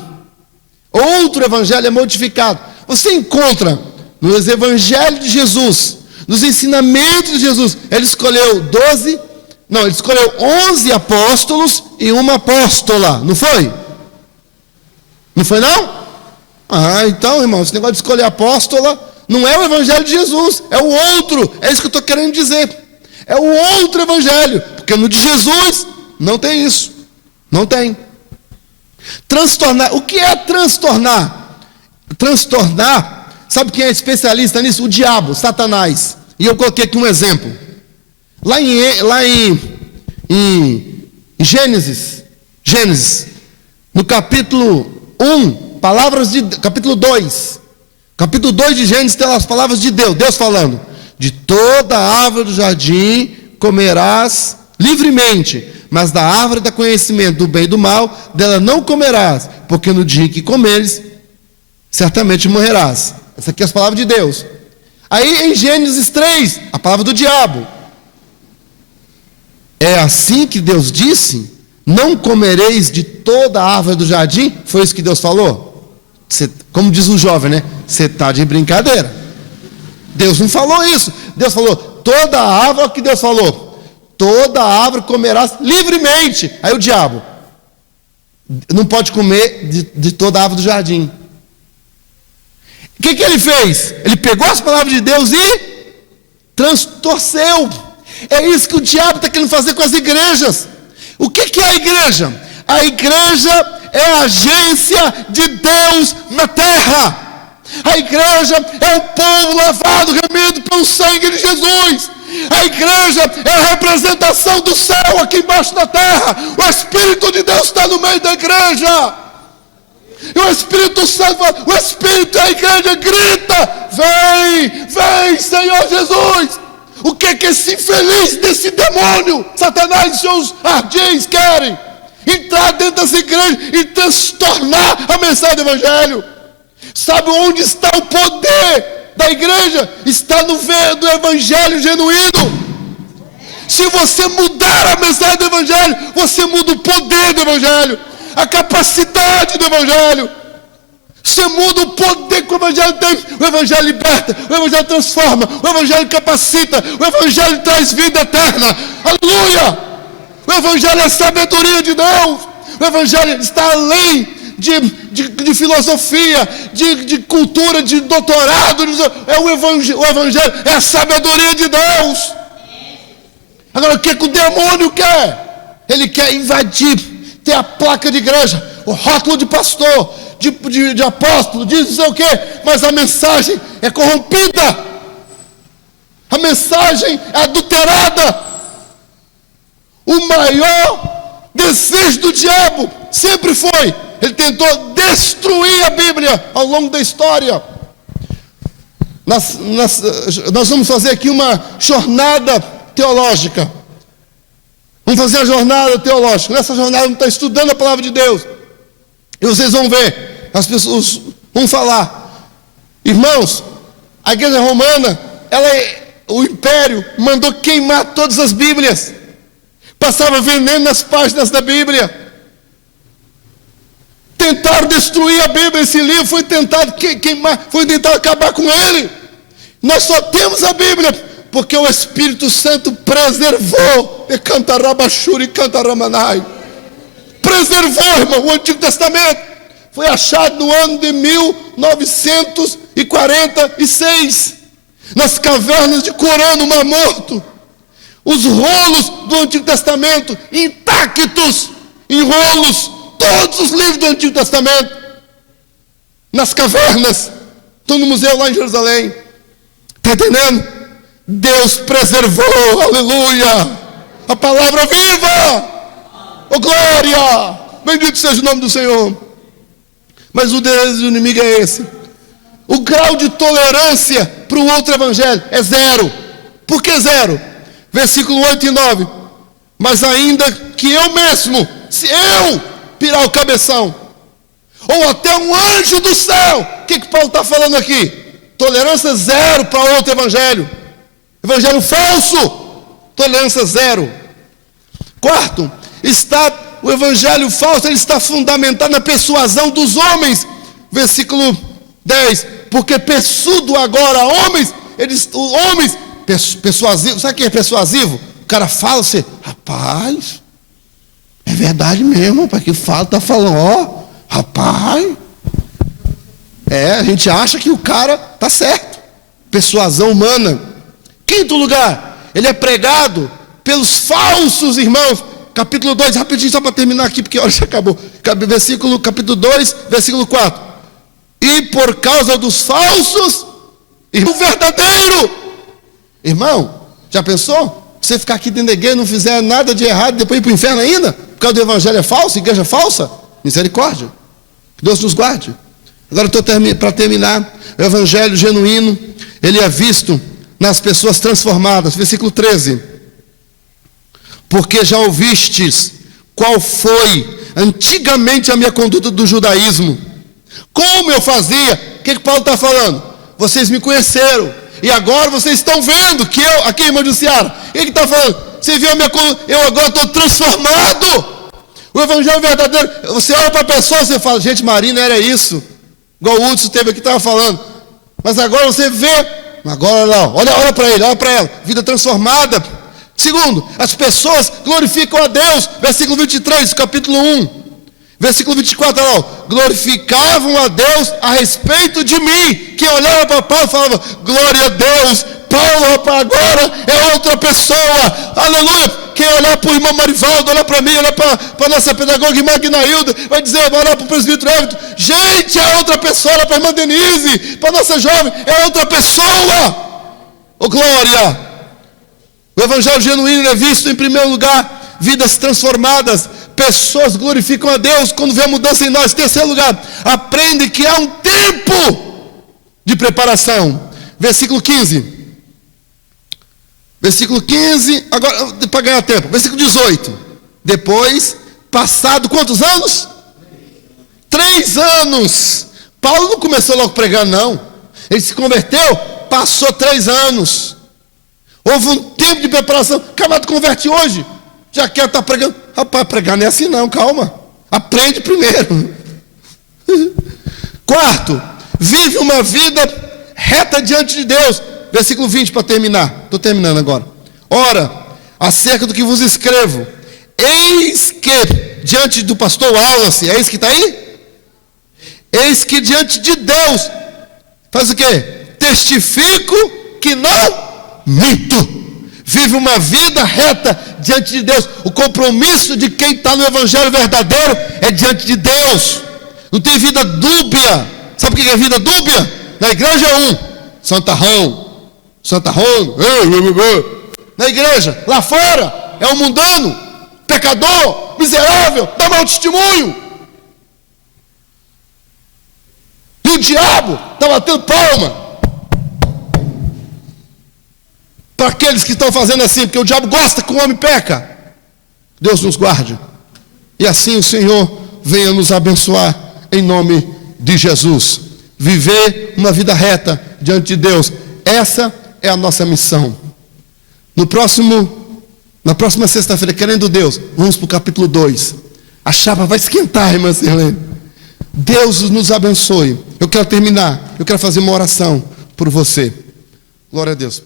outro evangelho é modificado. Você encontra nos evangelhos de Jesus, nos ensinamentos de Jesus, ele escolheu 11 apóstolos e uma apóstola, não foi? Não foi não? Então, irmão, esse negócio de escolher apóstola não é o evangelho de Jesus, é o outro. É isso que eu estou querendo dizer. É o outro evangelho, porque no de Jesus não tem isso. Não tem. Transtornar. O que é transtornar? Transtornar, sabe quem é especialista nisso? O diabo, Satanás. E eu coloquei aqui um exemplo. Lá em Gênesis, no capítulo 1, capítulo 2 de Gênesis tem as palavras de Deus falando: de toda árvore do jardim comerás livremente, mas da árvore do conhecimento do bem e do mal, dela não comerás, porque no dia em que comeres, certamente morrerás. Essa aqui é as palavras de Deus. Aí em Gênesis 3, a palavra do diabo: é assim que Deus disse: não comereis de toda a árvore do jardim? Foi isso que Deus falou? Como diz o jovem, né? Você está de brincadeira. Deus não falou isso. Deus falou, toda a árvore, olha o que Deus falou: toda a árvore comerás livremente. Aí o diabo não pode comer de toda a árvore do jardim. O que ele fez? Ele pegou as palavras de Deus e transtorceu. É isso que o diabo está querendo fazer com as igrejas. O que é a igreja? A igreja é a agência de Deus na terra. A igreja é o povo lavado, remido pelo sangue de Jesus. A igreja é a representação do céu aqui embaixo da terra. O Espírito de Deus está no meio da igreja. E o Espírito Santo, o Espírito, a igreja grita: vem Senhor Jesus. O que esse infeliz desse demônio, Satanás e seus ardis querem? Entrar dentro dessa igreja e transtornar a mensagem do evangelho. Sabe onde está o poder da igreja? Está no do evangelho genuíno. Se você mudar a mensagem do evangelho, você muda o poder do evangelho, a capacidade do evangelho. Você muda o poder que o evangelho tem. O evangelho liberta, o evangelho transforma, o evangelho capacita, o evangelho traz vida eterna. Aleluia! O evangelho é a sabedoria de Deus. O evangelho está além de filosofia, de cultura, de doutorado. O evangelho é a sabedoria de Deus. Agora, o que o demônio quer? Ele quer invadir, ter a placa de igreja, o rótulo de pastor, de apóstolo, diz não sei o quê, mas a mensagem é corrompida, a mensagem é adulterada. O maior desejo do diabo sempre foi, ele tentou destruir a Bíblia ao longo da história. Nós vamos fazer aqui uma jornada teológica. Vamos fazer a jornada teológica. Nessa jornada vamos estar estudando a palavra de Deus. E vocês vão ver, as pessoas vão falar: irmãos, a igreja romana, o império mandou queimar todas as Bíblias. Passava veneno nas páginas da Bíblia. Tentaram destruir a Bíblia. Esse livro foi tentado queimar, foi tentado acabar com ele. Nós só temos a Bíblia porque o Espírito Santo preservou. E cantarabachuri e cantaramanai. Preservou, irmão, o Antigo Testamento. Foi achado no ano de 1946, nas cavernas de Corã, no Mar Morto. Os rolos do Antigo Testamento intactos, em rolos, todos os livros do Antigo Testamento, nas cavernas, estão no museu lá em Jerusalém. Está entendendo? Deus preservou, aleluia, a palavra viva. Oh glória, bendito seja o nome do Senhor. Mas o desejo do inimigo é esse. O grau de tolerância para o outro evangelho é zero. Por que zero? Versículo 8 e 9. Mas ainda que eu mesmo, se eu pirar o cabeção, ou até um anjo do céu, o que Paulo está falando aqui? Tolerância zero para outro evangelho. Evangelho falso, tolerância zero. Quarto, o evangelho falso, ele está fundamentado na persuasão dos homens versículo 10. Porque pessudo agora, homens, persuasivo. Sabe o que é persuasivo? O cara fala, você, rapaz, é verdade mesmo, para que fala, tá falando, ó, rapaz. A gente acha que o cara tá certo. Persuasão humana. Quinto lugar, ele é pregado pelos falsos irmãos. Capítulo 2, rapidinho, só para terminar aqui, porque a hora já acabou. Capítulo 2, versículo 4. E por causa dos falsos, irmão verdadeiro. Irmão, já pensou? Você ficar aqui dentro da igreja, não fizer nada de errado, depois ir para o inferno ainda? Por causa do evangelho é falso, igreja falsa? Misericórdia. Que Deus nos guarde. Agora estou para terminar. O evangelho genuíno, ele é visto nas pessoas transformadas. Versículo 13. Porque já ouvistes qual foi antigamente a minha conduta do judaísmo. Como eu fazia? O que Paulo está falando? Vocês me conheceram. E agora vocês estão vendo que eu... Aqui, irmão Jussiara. O que está falando? Você viu a minha conduta? Eu agora estou transformado. O evangelho verdadeiro. Você olha para a pessoa e você fala, gente, Marina era isso. Igual o Hudson teve aqui, estava falando. Mas agora você vê. Agora olha para ele, olha para ela. Vida transformada. Segundo, as pessoas glorificam a Deus. Versículo 23, capítulo 1. Versículo 24, olha lá. Glorificavam a Deus a respeito de mim. Quem olhava para Paulo falava, glória a Deus. Paulo, rapaz, agora é outra pessoa. Aleluia. Quem olhar para o irmão Marivaldo, olhar para mim, olhar para a nossa pedagoga irmã Guinailda, vai dizer, vai olhar para o presbítero Everton, gente, é outra pessoa. Olha para a irmã Denise, para a nossa jovem, é outra pessoa. Oh, glória. O evangelho genuíno é visto em primeiro lugar, vidas transformadas, pessoas glorificam a Deus quando vê a mudança em nós. Terceiro lugar, aprende que há um tempo de preparação. Versículo 15. Versículo 15, agora para ganhar tempo. Versículo 18. Depois, passado quantos anos? 3 anos. Paulo não começou logo pregando, não. Ele se converteu, passou 3 anos. Houve um tempo de preparação. Acabado de converter hoje. Já quer estar pregando. Rapaz, pregar não é assim não, calma. Aprende primeiro. Quarto, vive uma vida reta diante de Deus. Versículo 20 para terminar. Estou terminando agora. Ora, acerca do que vos escrevo, eis que diante do pastor Wallace, é esse que está aí? Eis que diante de Deus, faz o quê? Testifico que não minto. Vive uma vida reta diante de Deus. O compromisso de quem está no evangelho verdadeiro é diante de Deus. Não tem vida dúbia. Sabe o que é vida dúbia? Na igreja é santarrão. Na igreja, lá fora, é um mundano, pecador, miserável, dá mau testemunho. E o diabo está batendo palma para aqueles que estão fazendo assim, porque o diabo gosta que o homem peca. Deus nos guarde. E assim o Senhor venha nos abençoar em nome de Jesus. Viver uma vida reta diante de Deus. Essa é a nossa missão. Na próxima sexta-feira, querendo Deus, vamos para o capítulo 2. A chapa vai esquentar, irmã Sirlene. Deus nos abençoe. Eu quero terminar. Eu quero fazer uma oração por você. Glória a Deus.